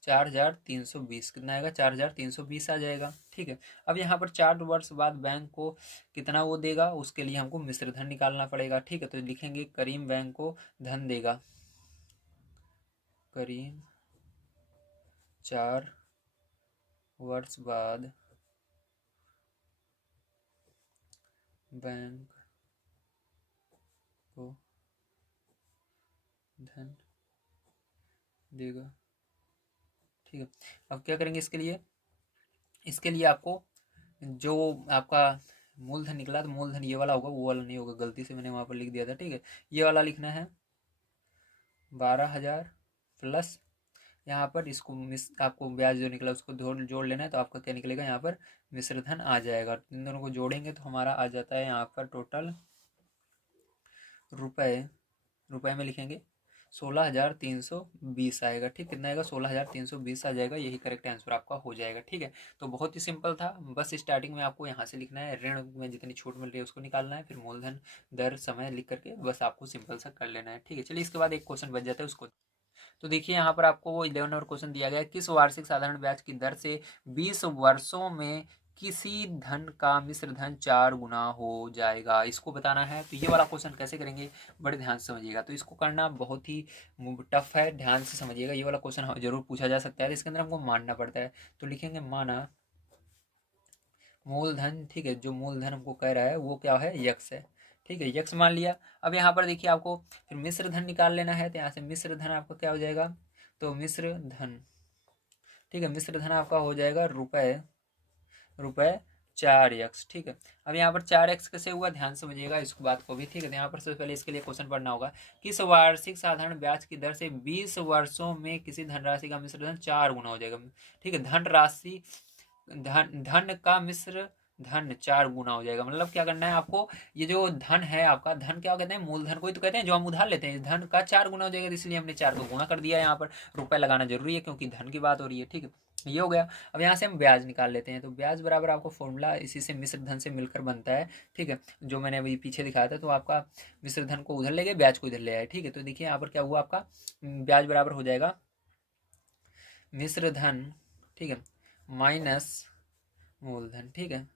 4,320। कितना आएगा, 4,320 आ जाएगा। ठीक है, अब यहाँ पर 4 वर्ष बाद बैंक को कितना वो देगा, उसके लिए हमको मिश्र धन निकालना पड़ेगा। ठीक है, तो लिखेंगे करीम बैंक को धन देगा। करीम 4 वर्ष बाद बैंक को धन देगा। ठीक है, अब क्या करेंगे इसके लिए, इसके लिए आपको जो आपका मूलधन निकला, तो मूलधन ये वाला होगा, वो वाला नहीं होगा, गलती से मैंने वहाँ पर लिख दिया था। ठीक है, ये वाला लिखना है 12,000 प्लस यहाँ पर इसको आपको ब्याज जो निकला उसको जोड़ लेना है। तो आपका क्या निकलेगा, यहाँ पर मिश्र धन आ जाएगा। इन दोनों को जोड़ेंगे तो हमारा आ जाता है यहाँ पर टोटल रुपए, रुपए में लिखेंगे 16,320 आएगा। ठीक, कितना आएगा, 16,320 आ जाएगा। यही करेक्ट आंसर आपका हो जाएगा। ठीक है, तो बहुत ही सिंपल था। बस स्टार्टिंग में आपको यहाँ से लिखना है, ऋण में जितनी छूट मिल रही है उसको निकालना है, फिर मूलधन, दर, समय लिख करके बस आपको सिंपल सा कर लेना है। ठीक है, चलिए इसके बाद एक क्वेश्चन बच जाता है उसको। तो देखिए यहाँ पर आपको वो 11 नंबर क्वेश्चन दिया गया है, किस वार्षिक साधारण ब्याज की दर से 20 वर्षों में किसी धन का मिश्र धन 4 गुना हो जाएगा, इसको बताना है। तो ये वाला क्वेश्चन कैसे करेंगे, बड़े ध्यान से समझिएगा। तो इसको करना बहुत ही टफ है, ध्यान से समझिएगा। ये वाला क्वेश्चन जरूर पूछा जा सकता है, इसके अंदर हमको मानना पड़ता है। तो लिखेंगे माना मूलधन, ठीक है, जो मूलधन हमको कह रहा है वो क्या है, यक्स है, ठीक है, यक्स मान लिया। अब यहाँ पर देखिए आपको फिर मिश्र धन निकाल लेना है, तो यहाँ से मिश्र धन आपका क्या हो जाएगा, तो मिश्र धन, ठीक है, मिश्र धन आपका हो जाएगा रुपए 4x, ठीक है। अब यहाँ पर 4x कैसे हुआ, ध्यान समझिएगा इस बात को भी, ठीक है। यहाँ पर सबसे पहले इसके लिए क्वेश्चन पढ़ना होगा, किस वार्षिक साधारण ब्याज की दर से 20 वर्षों में किसी धनराशि का मिश्र धन 4 गुना हो जाएगा, ठीक है। धनराशि धन का मिश्र धन 4 गुना हो जाएगा, मतलब क्या करना है आपको, ये जो धन है आपका, धन क्या कहते हैं, मूलधन को ही तो कहते हैं जो हम उधार लेते हैं, धन का 4 गुना हो जाएगा, इसलिए हमने 4 को गुना कर दिया है। यहाँ पर रुपए लगाना जरूरी है क्योंकि धन की बात हो रही है, ठीक है, ये हो गया। अब यहाँ से हम ब्याज निकाल लेते हैं, तो ब्याज बराबर आपको फॉर्मूला इसी से मिश्र धन से मिलकर बनता है, ठीक है, जो मैंने अभी पीछे दिखाया था। तो आपका मिश्र धन को उधर ले गए, ब्याज को इधर ले आए, ठीक है। तो देखिए यहाँ पर क्या हुआ, आपका ब्याज बराबर हो जाएगा मिश्र धन, ठीक है, माइनस मूलधन, ठीक है।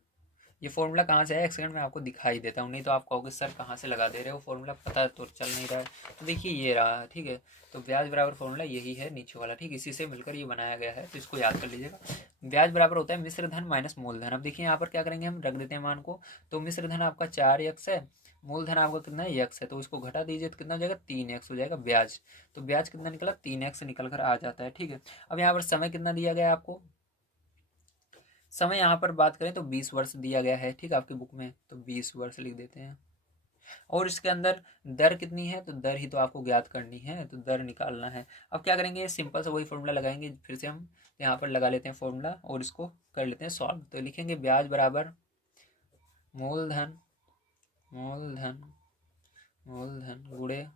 ये फॉर्मूला कहाँ से है, एक सेकंड में आपको दिखाई देता हूँ, नहीं तो आप कहोगे सर कहाँ से लगा दे रहे हो, फॉर्मूला पता तो चल नहीं रहा है। तो देखिए ये रहा, ठीक है। तो ब्याज बराबर फॉर्मूला यही है नीचे वाला, ठीक, इसी से मिलकर ये बनाया गया है, तो इसको याद कर लीजिएगा। ब्याज बराबर होता है मिश्र धन माइनस मूलधन। अब देखिए यहाँ पर क्या करेंगे, हम रख देते हैं मान को। तो मिश्र धन आपका 4x है, मूलधन आपका कितना है, x है, तो इसको घटा दीजिए तो कितना हो जाएगा, 3x हो जाएगा ब्याज। तो ब्याज कितना निकला, 3x निकल कर आ जाता है, ठीक है। अब यहाँ पर समय कितना दिया गया है आपको, समय यहाँ पर बात करें तो 20 वर्ष दिया गया है, ठीक है, आपकी बुक में, तो 20 वर्ष लिख देते हैं। और इसके अंदर दर कितनी है, तो दर ही तो आपको ज्ञात करनी है, तो दर निकालना है। अब क्या करेंगे, सिंपल से वही फॉर्मूला लगाएंगे, फिर से हम यहाँ पर लगा लेते हैं फॉर्मूला और इसको कर लेते हैं सॉल्व। तो लिखेंगे ब्याज बराबर मूलधन मूलधन मूलधन गुणे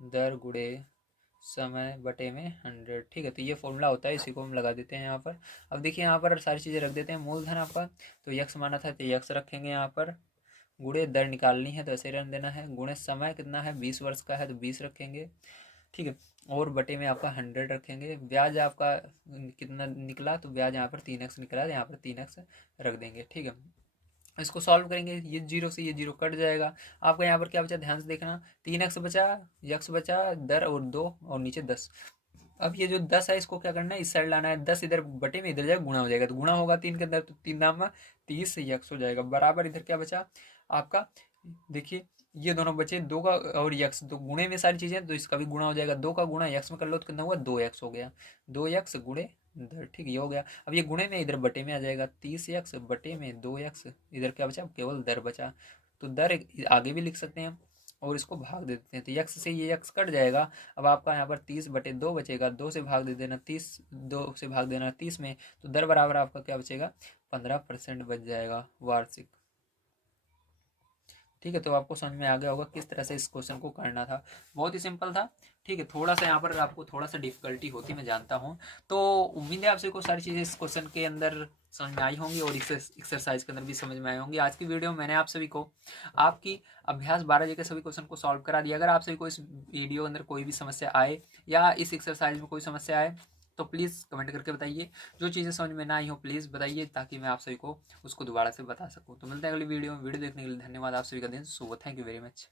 दर गुणे समय बटे में 100, ठीक है। तो ये फॉर्मूला होता है, इसी को हम लगा देते हैं यहाँ पर। अब देखिए यहाँ पर सारी चीज़ें रख देते हैं, मूलधन आपका तो यक्स माना था तो यक्स रखेंगे यहाँ पर, गुणे दर निकालनी है तो ऐसे रन देना है, गुणे समय कितना है 20 वर्ष का है तो 20 रखेंगे, ठीक है, और बटे में आपका 100 रखेंगे। ब्याज आपका कितना निकला, तो ब्याज यहाँ पर 3x निकला, यहाँ पर 3x रख देंगे, ठीक है। इसको सॉल्व करेंगे, ये जीरो से ये जीरो कट जाएगा। आपका यहाँ पर क्या बचा, ध्यान से देखना, 3x बचा, यक्स बचा, दर और 2 और नीचे 10। अब ये जो 10 है इसको क्या करना है, इस साइड लाना है, 10 इधर बटे में इधर जाएगा, गुणा हो जाएगा, तो गुणा होगा 3 के अंदर, तो 3 नाम में 30 यक्स हो जाएगा, बराबर इधर क्या बचा आपका, देखिए ये दोनों बचे, 2 का और यक्स, तो गुणे में सारी चीजें, तो इसका भी गुणा हो जाएगा, 2 का गुणा यक्स में कर लो तो कितना हुआ, 2x हो गया, 2x गुणे दर, ठीक ये हो गया। अब ये गुणे में इधर बटे में आ जाएगा, 30x बटे में 2x, इधर क्या बचा, केवल दर बचा, तो दर आगे भी लिख सकते हैं और इसको भाग दे देते हैं, तो यक्स से ये यक्स कट जाएगा। अब आपका यहाँ पर 30/2 बचेगा, 2 से भाग दे देना 30, 2 से भाग देना 30 में, तो दर बराबर आपका क्या बचेगा, 15% बच जाएगा वार्षिक, ठीक है। तो आपको समझ में आ गया होगा किस तरह से इस क्वेश्चन को करना था, बहुत ही सिंपल था, ठीक है। थोड़ा सा यहाँ पर आपको थोड़ा सा डिफिकल्टी होती मैं जानता हूँ, तो उम्मीद है आपसे को सारी चीज़ें इस क्वेश्चन के अंदर समझ में आई होंगी और एक्सरसाइज के अंदर भी समझ में आई होंगी। आज की वीडियो में मैंने आप सभी को आपकी अभ्यास 12 के सभी क्वेश्चन को सॉल्व करा दिया। अगर आप सभी को इस वीडियो के अंदर कोई भी समस्या आए या इस एक्सरसाइज में कोई समस्या आए तो प्लीज़ कमेंट करके बताइए, जो चीज़ें समझ में ना आई हो प्लीज़ बताइए, ताकि मैं आप सभी को उसको दोबारा से बता सकूँ। तो मिलते हैं अगली वीडियो में, वीडियो देखने के लिए धन्यवाद, आप सभी का दिन शुभ हो, थैंक यू वेरी मच।